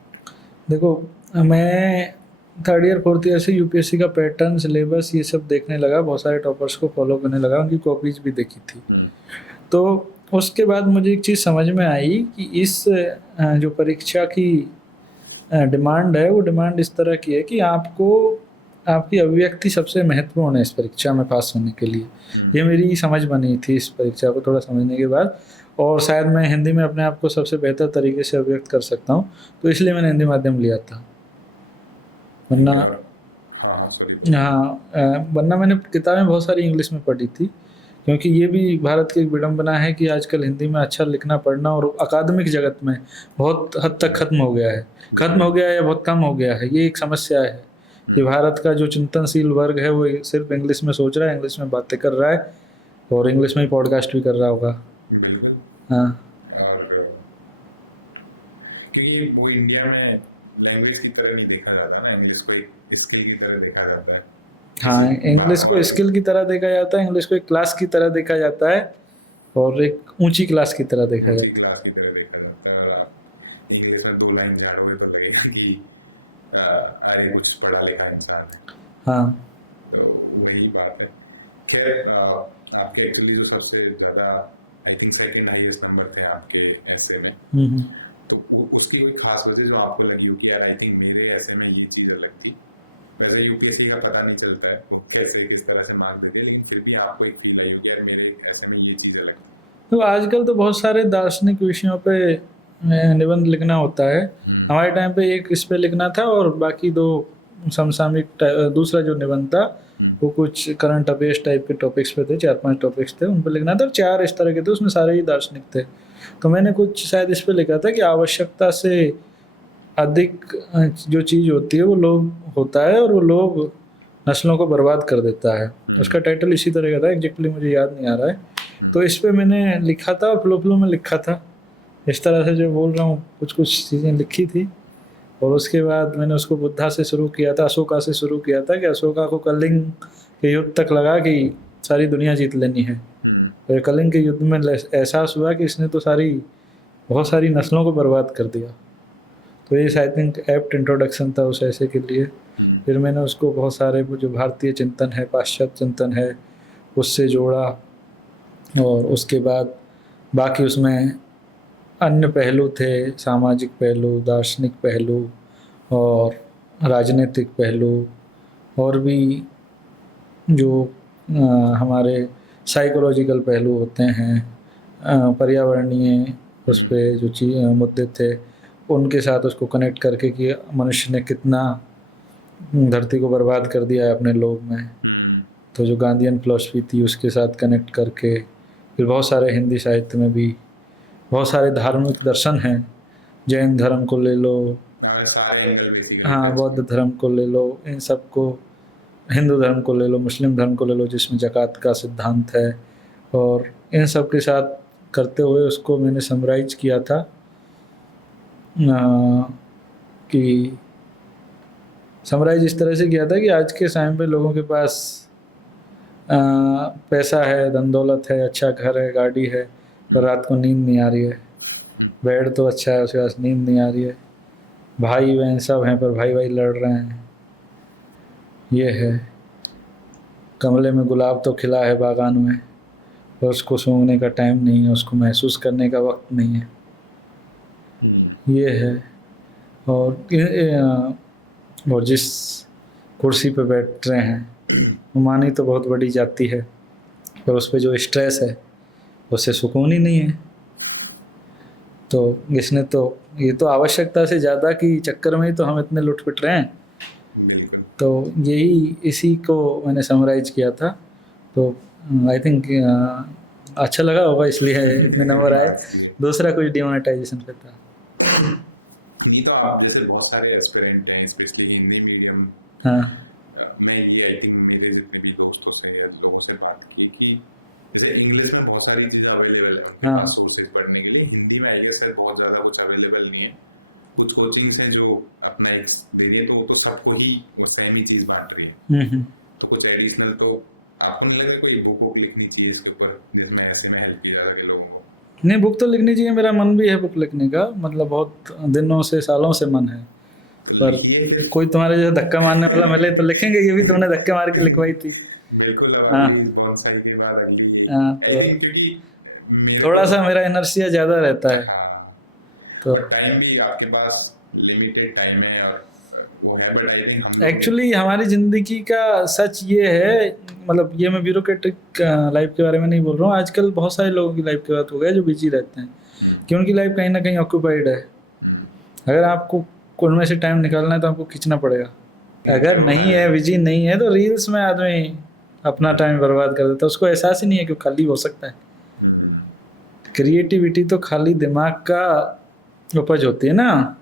देखो, मैं थर्ड ईयर फोर्थ ईयर से यूपीएससी का पैटर्न, सिलेबस ये सब देखने लगा, बहुत सारे टॉपर्स को फॉलो करने लगा, उनकी कॉपीज भी देखी थी। तो उसके बाद मुझे एक चीज़ समझ में आई कि इस जो परीक्षा की डिमांड है, वो डिमांड इस तरह की है कि आपको आपकी अभिव्यक्ति सबसे महत्वपूर्ण है इस परीक्षा में पास होने के लिए। ये मेरी समझ बनी थी इस परीक्षा को थोड़ा समझने के बाद, और शायद मैं हिंदी में अपने आप को सबसे बेहतर तरीके से अभिव्यक्त कर सकता हूँ, तो इसलिए मैंने हिंदी माध्यम लिया था। वरना हाँ सॉरी। वरना मैंने किताबें बहुत सारी इंग्लिश में पढ़ी थी, क्योंकि ये भी भारत की एक विडंबना है कि आजकल हिंदी में अच्छा लिखना पढ़ना और अकादमिक जगत में बहुत हद तक खत्म हो गया है। खत्म हो गया है या बहुत कम हो गया है, ये एक समस्या है कि भारत का जो चिंतनशील वर्ग है वो सिर्फ इंग्लिश में सोच रहा है, इंग्लिश में बातें कर रहा है, और इंग्लिश में ही पॉडकास्ट भी कर रहा होगा। बिल्कुल। हाँ और क्योंकि वो इंडिया में लैंग्वेज की तरह नहीं देखा जाता ना, इंग्लिश को एक स्किल की तरह देखा जाता है। हाँ, इंग्लिश को स्किल की तरह देखा जाता है, इंग्लिश को एक क्लास की तरह देखा जाता है, और एक ऊंची क्लास की तरह देखा ऊंची जाता है। क्लास की तरह देखा जाता है। इंग्लिश में 2 लाइन झाड़ोगे तो लगेगा कि अरे कुछ पढ़ा लिखा इंसान है। हाँ, तो वही बात है। खैर, आपके एक्चुअली जो सबसे ज़्यादा I think second highest number थे आपके ऐसे में, हम्म। तो उसकी कोई खास वजह जो आपको लगी हो कि यार आई थिंक मेरे ऐसे में ये चीज़ अलग थी? वैसे यूपीएससी का पता नहीं चलता है तो कैसे किस तरह से मार्क्स देते, लेकिन फिर भी आपको एक फील आई होगी यार मेरे ऐसे में ये चीज़ अलग थी। तो आजकल तो बहुत सारे दार्शनिक विषयों पे निबंध लिखना होता है। हमारे टाइम पे एक इस पे लिखना था, और बाकी 2 समसामयिक दूसरा जो निबंध था वो कुछ करंट अफेयर्स टाइप के टॉपिक्स पे थे, 4-5 टॉपिक्स थे उन पे लिखना था, 4 इस तरह के थे, उसमें सारे ही दार्शनिक थे। तो मैंने कुछ शायद इस पे लिखा था कि आवश्यकता से अधिक जो चीज़ होती है वो लोभ होता है, और वो लोभ नस्लों को बर्बाद कर देता है। उसका टाइटल इसी तरह का था, एग्जैक्टली मुझे याद नहीं आ रहा है। तो इस पे मैंने लिखा था, और फ्लो फ्लो में लिखा था, इस तरह से जो बोल रहा हूँ कुछ कुछ चीज़ें लिखी थी। और उसके बाद मैंने उसको बुद्धा से शुरू किया था, अशोका से शुरू किया था कि अशोका को कलिंग के युद्ध तक लगा कि सारी दुनिया जीत लेनी है। और कलिंग के युद्ध में एहसास हुआ कि इसने तो बहुत सारी नस्लों को बर्बाद कर दिया। तो ये आई थिंक एप्ट इंट्रोडक्शन था उस ऐसे के लिए। फिर मैंने उसको बहुत सारे जो भारतीय चिंतन है, पाश्चात्य चिंतन है, उससे जोड़ा, और उसके बाद बाकी उसमें अन्य पहलू थे, सामाजिक पहलू, दार्शनिक पहलू, और राजनीतिक पहलू, और भी जो हमारे साइकोलॉजिकल पहलू होते हैं, पर्यावरणीय उस पर जो मुद्दे थे उनके साथ उसको कनेक्ट करके कि मनुष्य ने कितना धरती को बर्बाद कर दिया है अपने लोभ में। तो जो गांधीयन फिलॉसफी थी उसके साथ कनेक्ट करके, फिर बहुत सारे हिंदी साहित्य में भी बहुत सारे धार्मिक दर्शन हैं, जैन धर्म को ले लो, सारे एंगल बेसिकली। हाँ, बौद्ध धर्म को ले लो, इन सबको, हिंदू धर्म को ले लो, मुस्लिम धर्म को ले लो जिसमें ज़कात का सिद्धांत है, और इन सब के साथ करते हुए उसको मैंने समराइज किया था कि समराइज इस तरह से किया था कि आज के टाइम पे लोगों के पास पैसा है, धन दौलत है, अच्छा घर है, गाड़ी है, पर रात को नींद नहीं आ रही है। बेड तो अच्छा है, उसके पास नींद नहीं आ रही है। भाई बहन सब हैं पर भाई भाई लड़ रहे हैं। ये है, कमरे में गुलाब तो खिला है बागान में, पर उसको सूंघने का टाइम नहीं है, उसको महसूस करने का वक्त नहीं है। ये है, और जिस कुर्सी पे बैठ रहे हैं मानी तो बहुत बड़ी जाती है, पर उस पर जो स्ट्रेस है उससे सुकून ही नहीं है। तो इसने तो ये तो आवश्यकता से ज़्यादा की चक्कर में ही तो हम इतने लुट पिट रहे हैं। बिल्कुल। तो यही इसी को मैंने समराइज किया था। तो आई थिंक अच्छा लगा होगा इसलिए इतने नंबर आए। दूसरा कुछ डिमोनेटाइजेशन पे था। ये तो आप जैसे बहुत सारे एस्पिरेंट हैं स्पेशली हिंदी मीडियम हाँ में, ये आई थिंक मेरे जितने भी दोस्तों से या लोगों से बात की कि जैसे इंग्लिश में बहुत सारी चीजें अवेलेबल है हाँ। सोर्सेज पढ़ने के लिए, हिंदी में आई गेस बहुत ज्यादा कुछ अवेलेबल नहीं है। कुछ कोचिंग्स हैं जो अपना दे रही है तो वो तो सबको ही सेम ही चीज बांट रही है। तो कुछ एडिशनल तो आपको नहीं लगता कोई बुक वुक लिखनी चाहिए इसके ऊपर जिसमें ऐसे में हेल्प किया जा सके लोगों को? नहीं, बुक तो लिखनी चाहिए, मेरा मन भी है बुक लिखने का, मतलब बहुत दिनों से सालों से मन है। पर कोई तुम्हारे जैसा धक्का मारने वाला मिले तो लिखेंगे। ये भी तुमने धक्के मार के लिखवाई थी। बिल्कुल। हाँ। बहुत साल के बाद आई हाँ, तो थोड़ा सा मेरा इनर्शिया ज़्यादा रहता है। तो टाइम भी आपके पास लिमिटेड टाइम है और वो है, बट आई थिंक एक्चुअली हमारी ज़िंदगी का सच ये है, मतलब ये मैं ब्यूरोक्रेटिक लाइफ के बारे में नहीं बोल रहा हूँ। आजकल बहुत सारे लोगों की लाइफ की बात हो गई जो बिजी रहते हैं कि उनकी लाइफ कहीं ना कहीं ऑक्यूपाइड है। अगर आपको उनमें से टाइम निकालना है तो आपको खींचना पड़ेगा। अगर नहीं है, बिजी नहीं है, तो रील्स में आदमी अपना टाइम बर्बाद कर देता है। उसको एहसास ही नहीं है कि खाली हो सकता है। क्रिएटिविटी तो खाली दिमाग का उपज होती है ना।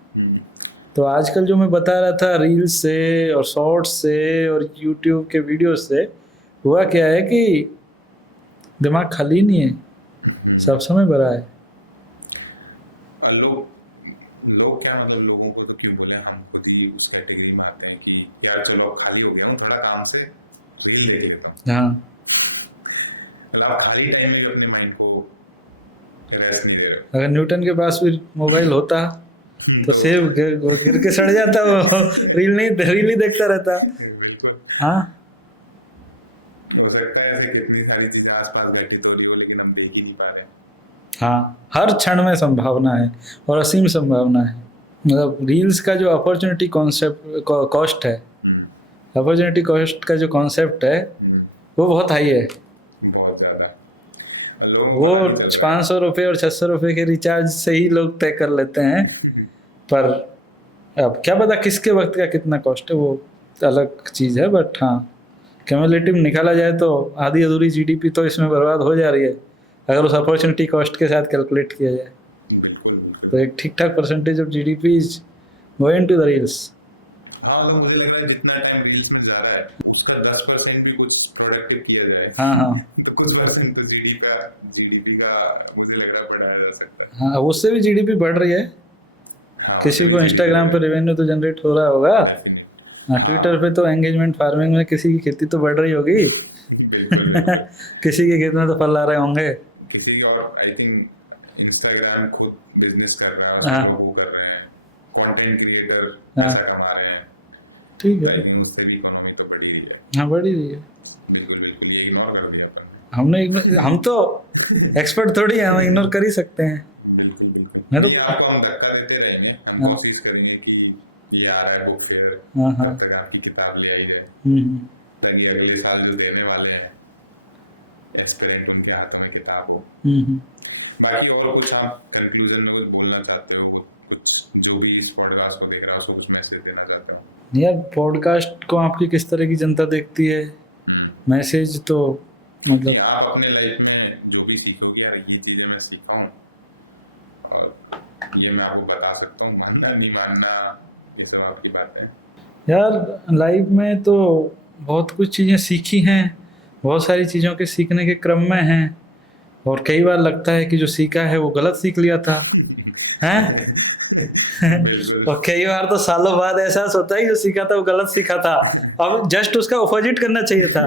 तो आजकल जो मैं बता रहा था रील्स से और शॉर्ट्स से और यूट्यूब के वीडियो से हुआ क्या है कि दिमाग खाली नहीं है, सब समय भरा है। लोग क्या मतलब लोगों को तो क्यों बोले, हम खुद ही उस कैटेगरी में आते हैं कि यार चलो खाली हो गया हूँ थोड़ा काम से, रील देख लेता हूँ। हाँ, मतलब आप खाली टाइम में अपने माइंड को रेस्ट नहीं दे रहे। अगर न्यूटन के पास भी मोबाइल होता तो सेब गिर के सड़ जाता, वो रील ही देखता रहता। हाँ, हो सकता है ऐसे कितनी सारी चीजें आसपास बैठी तो लेकिन हम देख ही नहीं पा रहे। हाँ, हर क्षण में संभावना है और असीम संभावना है। मतलब रील्स का जो अपॉर्चुनिटी कॉस्ट है, अपॉर्चुनिटी कॉस्ट का जो कॉन्सेप्ट है वो बहुत हाई है। बहुत ज्यादा वो 500 रुपये और 600 रुपये के रिचार्ज से ही लोग तय कर लेते हैं। पर अब क्या पता किसके वक्त का कितना कॉस्ट है, वो अलग चीज़ है। बट हाँ, क्यूमुलेटिव निकाला जाए तो आधी अधूरी जीडीपी तो इसमें बर्बाद हो जा रही है अगर उस अपॉर्चुनिटी कॉस्ट के साथ कैलकुलेट किया जाए। तो एक ठीक ठाक percentage of GDP is going to the reels. हाँ, मतलब मुझे लग रहा है जितना टाइम रील्स में जा रहा है उसका 10% भी कुछ प्रोडक्टिव किया जाए। हाँ हाँ तो कुछ परसेंट तो जीडीपी का मुझे लग रहा है बढ़ाया जा सकता है। हाँ, उससे भी जीडीपी बढ़ रही है। हाँ, किसी को इंस्टाग्राम पे रेवेन्यू तो जनरेट हो रहा होगा। हाँ, ट्विटर पे तो एंगेजमेंट फार्मिंग में किसी की खेती तो बढ़ रही होगी। किसी के खेत में तो फल आ रहे होंगे। किसी और आई थिंक इंस्टाग्राम खुद बिजनेस कर रहा है, हाँ। वो कर रहे हैं, कंटेंट क्रिएटर हाँ। पैसा कमा रहे हैं। ठीक है। लेकिन उससे भी इकोनॉमी तो बढ़ी गई है। हाँ, बढ़ी रही है। बिल्कुल ये इग्नोर कर दिया अपन। हम तो एक्सपर्ट थोड़ी हैं, हम इग्नोर कर ही सकते हैं। मैं तो ये आपको हम धक्का देते रहेंगे, हम हाँ। कोशिश करेंगे कि ये आ रहा है बुक फेयर, हाँ, हाँ। तब तक आपकी किताब ले आई है, ताकि अगले साल जो देने वाले हैं एस्पिरेंट उनके हाथों में किताब हो। बाकी और कुछ आप कंक्लूजन में कुछ बोलना चाहते हो, कुछ जो भी इस पॉडकास्ट को देख रहा हो कुछ मैसेज देना चाहते हो? यार, पॉडकास्ट को आपकी किस तरह की जनता देखती है, मैसेज तो मतलब कि आप अपने लाइफ में जो भी सीखोगे, यार ये चीजें मैं सीखा हूँ और ये मैं आपको बता सकता हूँ, मानना नहीं मानना ये सब आपकी बात है। यार, लाइफ में तो बहुत कुछ चीज़ें सीखी हैं, बहुत सारी चीज़ों के सीखने के क्रम में हैं, और कई बार लगता है कि जो सीखा है वो गलत सीख लिया था, हैं? और कई बार तो सालों बाद एहसास होता है जो सीखा था वो गलत सीखा था, अब जस्ट उसका अपोजिट करना चाहिए था।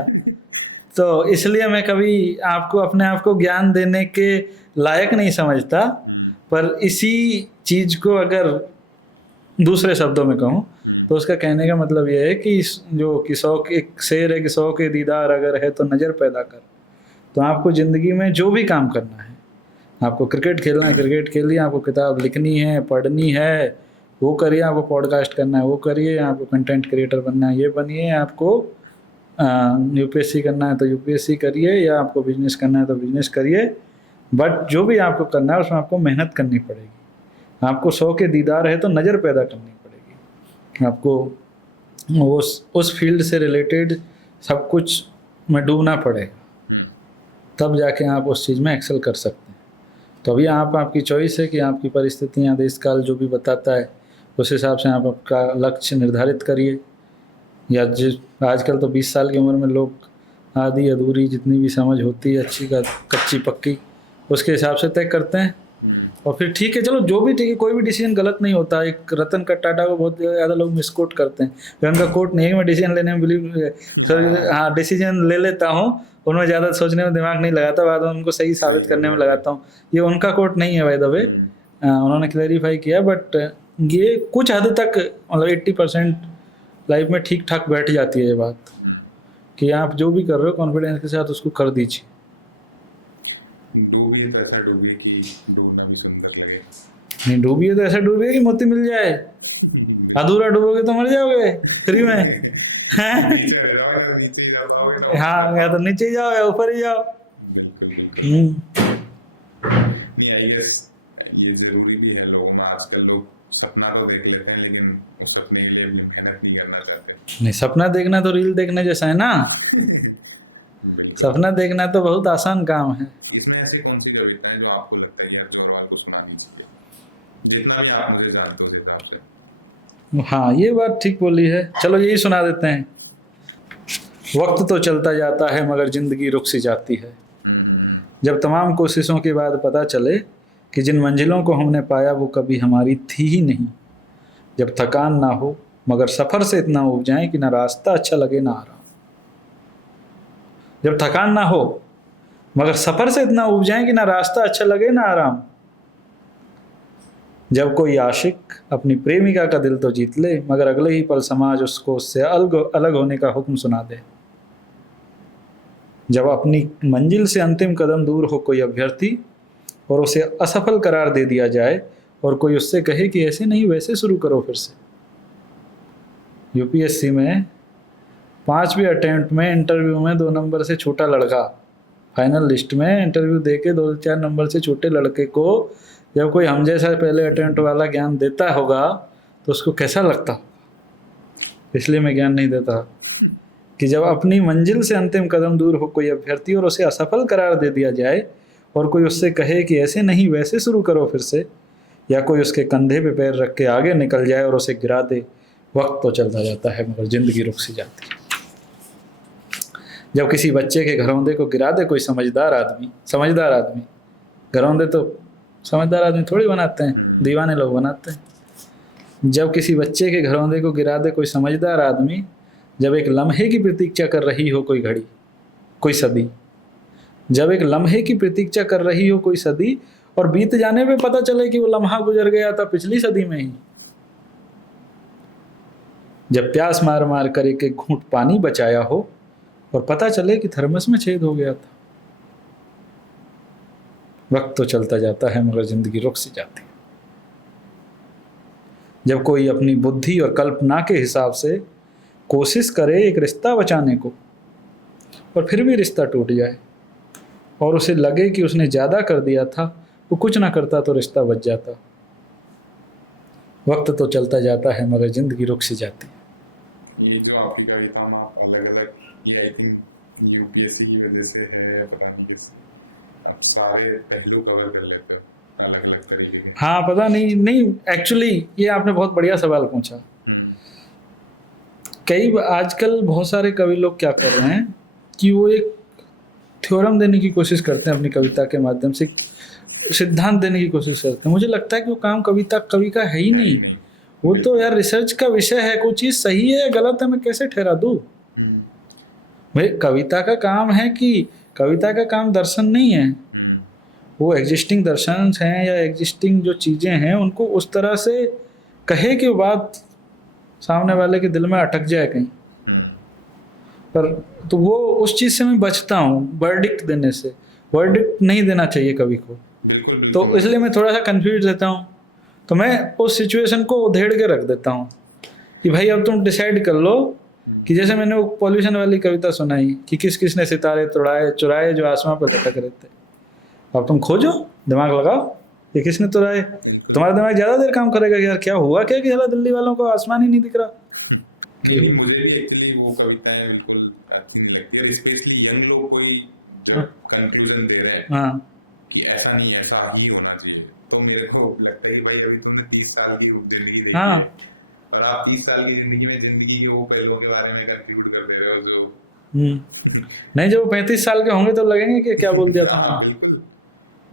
तो इसलिए मैं कभी आपको अपने आप को ज्ञान देने के लायक नहीं समझता, पर इसी चीज़ को अगर दूसरे शब्दों में कहूँ तो उसका कहने का मतलब यह है कि जो कि 100 एक शेर है कि 100 के दीदार अगर है तो नज़र पैदा कर। तो आपको ज़िंदगी में जो भी काम करना है, आपको क्रिकेट खेलना है क्रिकेट खेलिए, आपको किताब लिखनी है पढ़नी है वो करिए, आपको पॉडकास्ट करना है वो करिए, आपको कंटेंट क्रिएटर बनना है ये बनिए, आपको यूपीएससी करना है तो यूपीएससी करिए, या आपको बिजनेस करना है तो बिजनेस करिए। बट जो भी आपको करना है उसमें आपको मेहनत करनी पड़ेगी। आपको 100 के दीदार है तो नज़र पैदा करनी पड़ेगी, आपको उस फील्ड से रिलेटेड सब कुछ में डूबना पड़ेगा, तब जाके आप उस चीज़ में एक्सेल कर सकते हैं। तो अभी आपकी चॉइस है कि आपकी परिस्थितियाँ, देश काल जो भी बताता है उस हिसाब से आप आपका लक्ष्य निर्धारित करिए। या आजकल तो 20 साल की उम्र में लोग आधी अधूरी जितनी भी समझ होती है अच्छी का कच्ची पक्की उसके हिसाब से तय करते हैं, और फिर ठीक है चलो जो भी ठीक है, कोई भी डिसीजन गलत नहीं होता। एक रतन टाटा को बहुत ज़्यादा लोग मिसकोट करते हैं, वे उनका कोट नहीं है मैं डिसीजन लेने में बिलीव सर हाँ डिसीजन ले लेता हूँ, उनमें ज़्यादा सोचने में दिमाग नहीं लगाता, बाद में उनको सही साबित करने में लगाता हूँ। ये उनका कोट नहीं है बाय द वे, उन्होंने क्लैरिफाई किया, बट ये कुछ हद तक मतलब 80% लाइफ में ठीक ठाक बैठ जाती है ये बात कि आप जो भी कर रहे हो कॉन्फिडेंस के साथ उसको कर दीजिए। डूबिए तो ऐसा डूबिए कि डूबना भी सुंदर लगे। नहीं डूबिए तो ऐसा डूबिए कि मोती मिल जाए, अधूरा डूबोगे तो मर जाओगे फ्री में। नीचे रह जाओगे, नीचे ही रह पाओगे तो हाँ या तो नीचे ही जाओ या ऊपर ही जाओ। बिल्कुल नहीं आई गेस ये जरूरी भी है लोगों में। आजकल लोग सपना तो देख लेते हैं लेकिन उस सपने के लिए भी मेहनत नहीं करना चाहते। नहीं सपना देखना तो रील देखने जैसा है ना, सपना देखना तो बहुत आसान काम है। इसमें ऐसी कौन सी कविता है जो आपको लगता है कि आप और बात को सुना नहीं सकते, जितना भी आप मुझे जानते हो उस हिसाब से? हाँ ये बात ठीक बोली है, चलो यही सुना देते हैं। वक्त तो चलता जाता है मगर जिंदगी रुक सी जाती है, जब तमाम कोशिशों के बाद पता चले कि जिन मंजिलों को हमने पाया वो कभी हमारी थी ही नहीं, जब थकान ना हो मगर सफ़र से इतना उब जाए कि ना रास्ता अच्छा लगे ना आराम। जब थकान ना हो मगर सफ़र से इतना उब जाए कि ना रास्ता अच्छा लगे ना आराम। जब कोई आशिक अपनी प्रेमिका का दिल तो जीत ले मगर अगले ही पल समाज उसको उससे अलग होने का हुक्म सुना दे। जब अपनी मंजिल से अंतिम कदम दूर हो कोई अभ्यर्थी और उसे असफल करार दे दिया जाए और कोई उससे कहे कि ऐसे नहीं वैसे शुरू करो फिर से। यूपीएससी में 5वें अटेम्प्ट में इंटरव्यू में 2 नंबर से छोटा लड़का फाइनल लिस्ट में इंटरव्यू दे के 2-4 नंबर से छोटे लड़के को जब कोई हम जैसा पहले अटेम्प्ट वाला ज्ञान देता होगा तो उसको कैसा लगता होगा। इसलिए मैं ज्ञान नहीं देता कि जब अपनी मंजिल से अंतिम कदम दूर हो कोई अभ्यर्थी और उसे असफल करार दे दिया जाए और कोई उससे कहे कि ऐसे नहीं वैसे शुरू करो फिर से, या कोई उसके कंधे पे पैर रख के आगे निकल जाए और उसे गिरा दे। वक्त तो चलता जाता है मगर जिंदगी रुक सी जाती है। जब किसी बच्चे के घरौंदे को गिरा दे कोई समझदार आदमी, घरौंदे तो समझदार आदमी थोड़ी बनाते हैं, दीवाने लोग बनाते हैं। जब किसी बच्चे के घरौंदे को गिरा दे कोई समझदार आदमी, जब एक लम्हे की प्रतीक्षा कर रही हो कोई घड़ी, कोई सदी, जब एक लम्हे की प्रतीक्षा कर रही हो कोई सदी और बीत जाने पे पता चले कि वो लम्हा गुजर गया था पिछली सदी में ही। जब प्यास मार मार कर एक घूंट पानी बचाया हो और पता चले कि थर्मस में छेद हो गया था। वक्त तो चलता जाता है मगर जिंदगी रुक सी जाती है। जब कोई अपनी बुद्धि और कल्पना के हिसाब से कोशिश करे एक रिश्ता बचाने को और फिर भी रिश्ता टूट जाए और उसे लगे कि उसने ज़्यादा कर दिया था, वो कुछ ना करता तो रिश्ता बच जाता। वक्त तो चलता जाता है मगर जिंदगी रुक सी जाती है। ये जो आपकी कविता में आप अलग अलग, ये आई थिंक यूपीएससी की वजह से है, पता नहीं कैसे आप सारे पहलू कवर कर लेते हो अलग अलग तरीके के। हाँ पता नहीं एक्चुअली ये आपने बहुत बढ़िया सवाल पूछा। आजकल बहुत सारे कवि लोग क्या कर रहे हैं कि वो एक थ्योरम देने की कोशिश करते हैं अपनी कविता के माध्यम से, सिद्धांत देने की कोशिश करते हैं। मुझे लगता है कि वो काम कवि का है ही नहीं। वो तो यार रिसर्च का विषय है, कोई चीज़ सही है या गलत है मैं कैसे ठहरा दूँ। भाई कविता का काम है कि कविता का काम दर्शन नहीं है, वो एग्जिस्टिंग दर्शन हैं या एग्जिस्टिंग जो चीज़ें हैं उनको उस तरह से कहे कि बात सामने वाले के दिल में अटक जाए कहीं पर। तो वो उस चीज़ से मैं बचता हूँ, वर्डिक्ट देने से। वर्डिक्ट नहीं देना चाहिए कवि को, तो इसलिए मैं थोड़ा सा कंफ्यूज रहता हूँ। तो मैं उस सिचुएशन को उधेड़ के रख देता हूँ कि भाई अब तुम डिसाइड कर लो कि जैसे मैंने वो पॉल्यूशन वाली कविता सुनाई कि किस किसने सितारे चुराए जो आसमां पर लटक रहे थे। अब तुम खोजो, दिमाग लगाओ, ये किसने तुराए? तुम्हारा दिमाग ज्यादा देर काम करेगा कि यार क्या हुआ क्या कि साला दिल्ली वालों को आसमान ही नहीं दिख रहा। नहीं, मुझे भी एक्चुअली वो कविताएं बिल्कुल अच्छी नहीं लगती है, स्पेशली यंग लोग कोई जब कंक्लूजन दे रहे हैं हाँ कि ऐसा नहीं, ऐसा ही होना चाहिए, तो मेरे को लगता है कि भाई अभी तुमने 30 साल की जिंदगी देखी हाँ। है और आप 30 साल की जिंदगी में जिंदगी के वो पहलुओं के बारे में कंक्लूड कर दे रहे हो जो नहीं, जब वो 35 साल के होंगे तो लगेंगे कि क्या बोल दिया था हाँ, मैंने। बिल्कुल।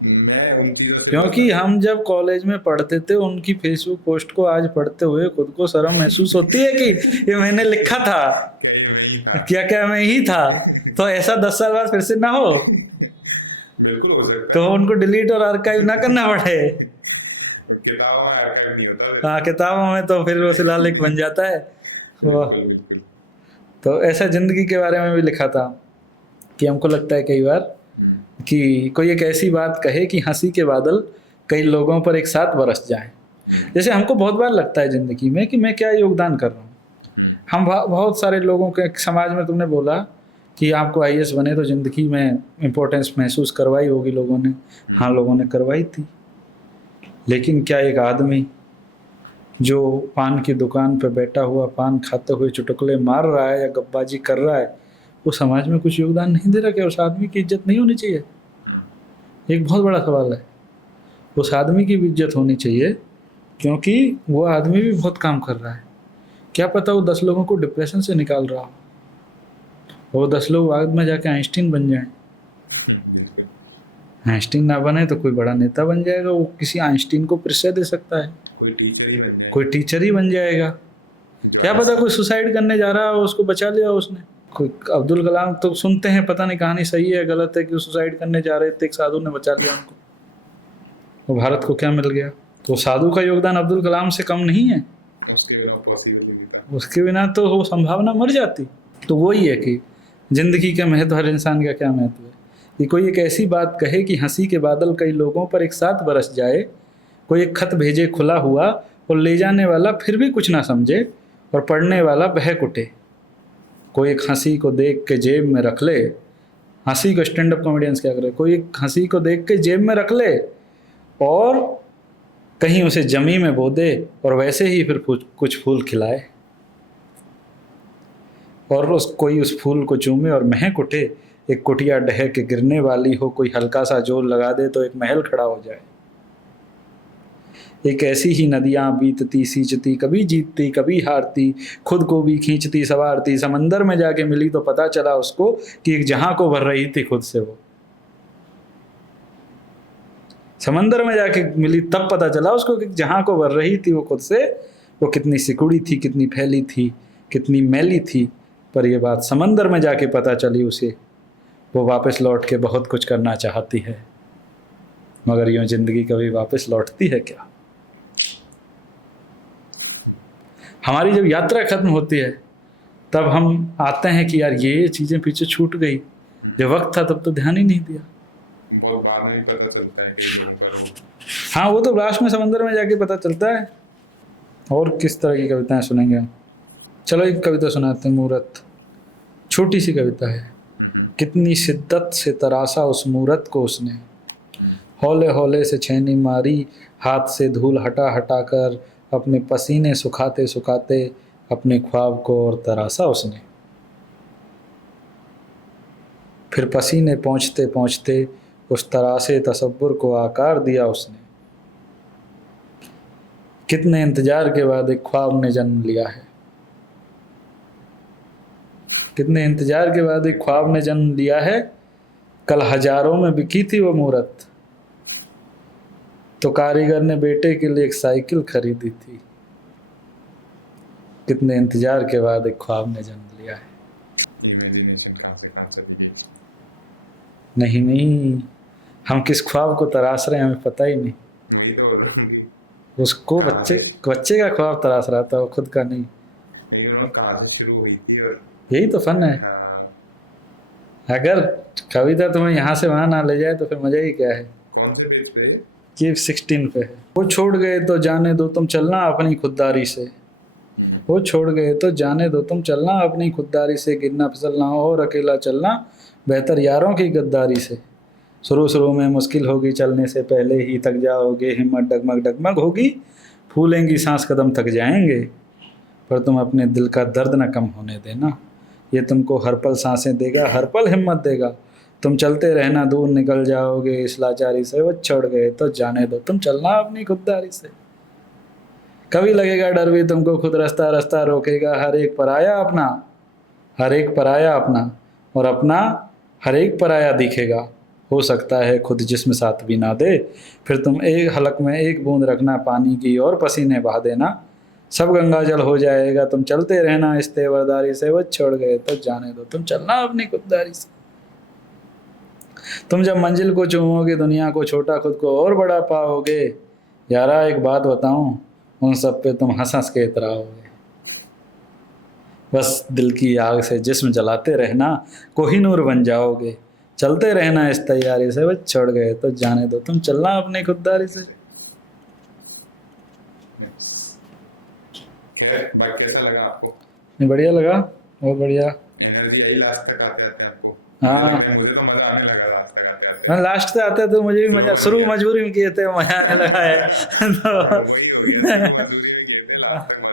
मैं उन चीजों से क्योंकि हम जब कॉलेज में पढ़ते थे उनकी फेसबुक पोस्ट को आज पढ़ते हुए खुद को शर्म महसूस होती है कि ये मैंने लिखा था, कहीं नहीं था। क्या क्या मैं ही था। तो ऐसा 10 साल बाद फिर से ना हो, बिल्कुल हो सकता तो उनको डिलीट और आर्काइव ना करना पड़े। है, किताबों में आर्काइव नहीं होता। हाँ, किताबों में तो फिर वो शिलालेख बन जाता है। बिल्कुल बिल्कुल। तो ऐसा जिंदगी के बारे में भी लिखा था कि हमको लगता है कई बार कि कोई एक ऐसी बात कहे कि हंसी के बादल कई लोगों पर एक साथ बरस जाएं। जैसे हमको बहुत बार लगता है ज़िंदगी में कि मैं क्या योगदान कर रहा हूँ। हम बहुत सारे लोगों के समाज में, तुमने बोला कि आपको आईएएस बने तो ज़िंदगी में इम्पोर्टेंस महसूस करवाई होगी लोगों ने। हाँ, लोगों ने करवाई थी, लेकिन क्या एक आदमी जो पान की दुकान पर बैठा हुआ पान खाते हुए चुटकुले मार रहा है या गप्पाजी कर रहा है, वो समाज में कुछ योगदान नहीं दे रहा? क्या उस आदमी की इज्जत नहीं होनी चाहिए? एक बहुत बड़ा सवाल है। उस आदमी की भी इज्जत होनी चाहिए, क्योंकि वो आदमी भी बहुत काम कर रहा है। क्या पता वो 10 लोगों को डिप्रेशन से निकाल रहा हो, वो 10 लोग बाद में जाके आइंस्टीन बन जाएं। आइंस्टीन ना बने तो कोई बड़ा नेता बन जाएगा, वो किसी आइंस्टीन को परिचय दे सकता है, कोई टीचर ही बन जाए, कोई टीचर ही बन जाएगा। क्या पता कोई सुसाइड करने जा रहा हो, उसको बचा लिया उसने। कोई अब्दुल कलाम तो सुनते हैं, पता नहीं कहानी सही है गलत है, कि सुसाइड करने जा रहे थे, एक साधु ने बचा लिया उनको, वो भारत को क्या मिल गया। तो साधु का योगदान अब्दुल कलाम से कम नहीं है, उसके बिना पॉसिबल नहीं था। उसके बिना तो वो संभावना मर जाती। तो वही है कि जिंदगी का महत्व, हर इंसान का क्या महत्व है, कि कोई एक ऐसी बात कहे कि हंसी के बादल कई लोगों पर एक साथ बरस जाए, कोई एक खत भेजे खुला हुआ और ले जाने वाला फिर भी कुछ ना समझे और पढ़ने वाला बहक उठे, कोई एक हंसी को देख के जेब में रख ले। हंसी को स्टैंड अप कॉमेडियंस क्या करे, कोई एक हंसी को देख के जेब में रख ले और कहीं उसे जमी में बो दे और वैसे ही फिर कुछ फूल खिलाए, और कोई उस फूल को चूमे और महक उठे। एक कुटिया ढह के गिरने वाली हो, कोई हल्का सा जोर लगा दे तो एक महल खड़ा हो जाए। एक ऐसी ही नदियां बीतती सींचती, कभी जीतती कभी हारती, खुद को भी खींचती सवारती, समंदर में जाके मिली तो पता चला उसको कि एक जहां को भर रही थी खुद से वो। समंदर में जाके मिली तब पता चला उसको कि जहां को भर रही थी वो खुद से, वो कितनी सिकुड़ी थी, कितनी फैली थी, कितनी मैली थी। पर ये बात समंदर में जाके पता चली उसे, वो वापस लौट के बहुत कुछ करना चाहती है, मगर यूं जिंदगी कभी वापस लौटती है क्या? हमारी जब यात्रा खत्म होती है तब हम आते हैं कि यार ये चीज़ें पीछे छूट गई, जब वक्त था तब तो ध्यान ही नहीं दिया। बहुत बाद में पता चलता है कि हाँ, वो तो लास्ट में समंदर में जाके पता चलता है। और किस तरह की कविताएं सुनेंगे हम? चलो एक कविता सुनाते हैं, मूरत। छोटी सी कविता है। कितनी शिद्दत से तरासा उस मूरत को उसने, हौले हौले से छेनी मारी, हाथ से धूल हटा हटा कर, अपने पसीने सुखाते सुखाते अपने ख्वाब को और तरासा उसने। फिर पसीने पहुँचते पहुँचते उस तरासे तसव्वुर को आकार दिया उसने। कितने इंतजार के बाद एक ख्वाब ने जन्म लिया है, कितने इंतजार के बाद एक ख्वाब ने जन्म लिया है। कल हजारों में बिकी थी वो मूरत, तो कारीगर ने बेटे के लिए एक साइकिल खरीदी थी। कितने इंतजार के बाद एक ख्वाब ने जन्म लिया है। इमेजिनेशन कहाँ से मिली? नहीं, हम किस ख्वाब को तराश रहे हैं हमें पता ही नहीं। वही तो उसको बच्चे का ख्वाब तराश रहा था, वो खुद का नहीं। कहाँ से शुरू हुई थी और यही तो फन है। अगर कविता तुम्हें यहाँ से वहाँ ना ले जाए तो फिर मजा ही क्या है। कौन से पेज पे? ये 16 पे है। वो छोड़ गए तो जाने दो तुम चलना अपनी खुददारी से, वो छोड़ गए तो जाने दो तुम चलना अपनी खुददारी से, गिरना फिसलना और अकेला चलना बेहतर यारों की गद्दारी से। शुरू शुरू में मुश्किल होगी, चलने से पहले ही थक जाओगे, हिम्मत डगमग डगमग होगी, फूलेंगी सांस, कदम थक जाएंगे, पर तुम अपने दिल का दर्द न कम होने देना। ये तुमको हर पल सांसें देगा, हर पल हिम्मत देगा। तुम चलते रहना, दूर निकल जाओगे इस लाचारी से, वो छोड़ गए तो जाने दो, तुम चलना अपनी खुददारी से। कभी लगेगा डर भी तुमको, खुद रास्ता रास्ता रोकेगा, हर एक पराया अपना, हर एक पराया अपना, और अपना हर एक पराया दिखेगा। हो सकता है खुद जिस्म साथ भी ना दे, फिर तुम एक हलक में एक बूंद रखना पानी की, और पसीने बहा देना, सब गंगा जल हो जाएगा। तुम चलते रहना इस तेवरदारी से, वो छोड़ गए तो जाने दो, तुम चलना अपनी खुददारी से। तुम जब मंजिल को चूमोगे, दुनिया को छोटा खुद को और बड़ा पाओगे। यारा एक बात बताऊं, उन सब पे तुम हंस हंस के इतराओगे। बस दिल की आग से जिस्म जलाते रहना, कोहिनूर बन जाओगे। चलते रहना इस तैयारी से, वो छोड़ गए तो जाने दो, तुम चलना अपनी खुददारी से। खैर भाई, कैसा लगा आपको? बढ़िया लगा, बहुत बढ़िया। एनर्जी आई लास्ट तक आते आते आपको? हाँ मुझे तो मजा आने लगा लास्ट तक आते आते। हाँ, लास्ट से आते तो मुझे भी मजा, शुरू मजबूरी में किए थे, मजा आने लगा है। तो वही हो गया, दूसरी ये थे लास्ट तक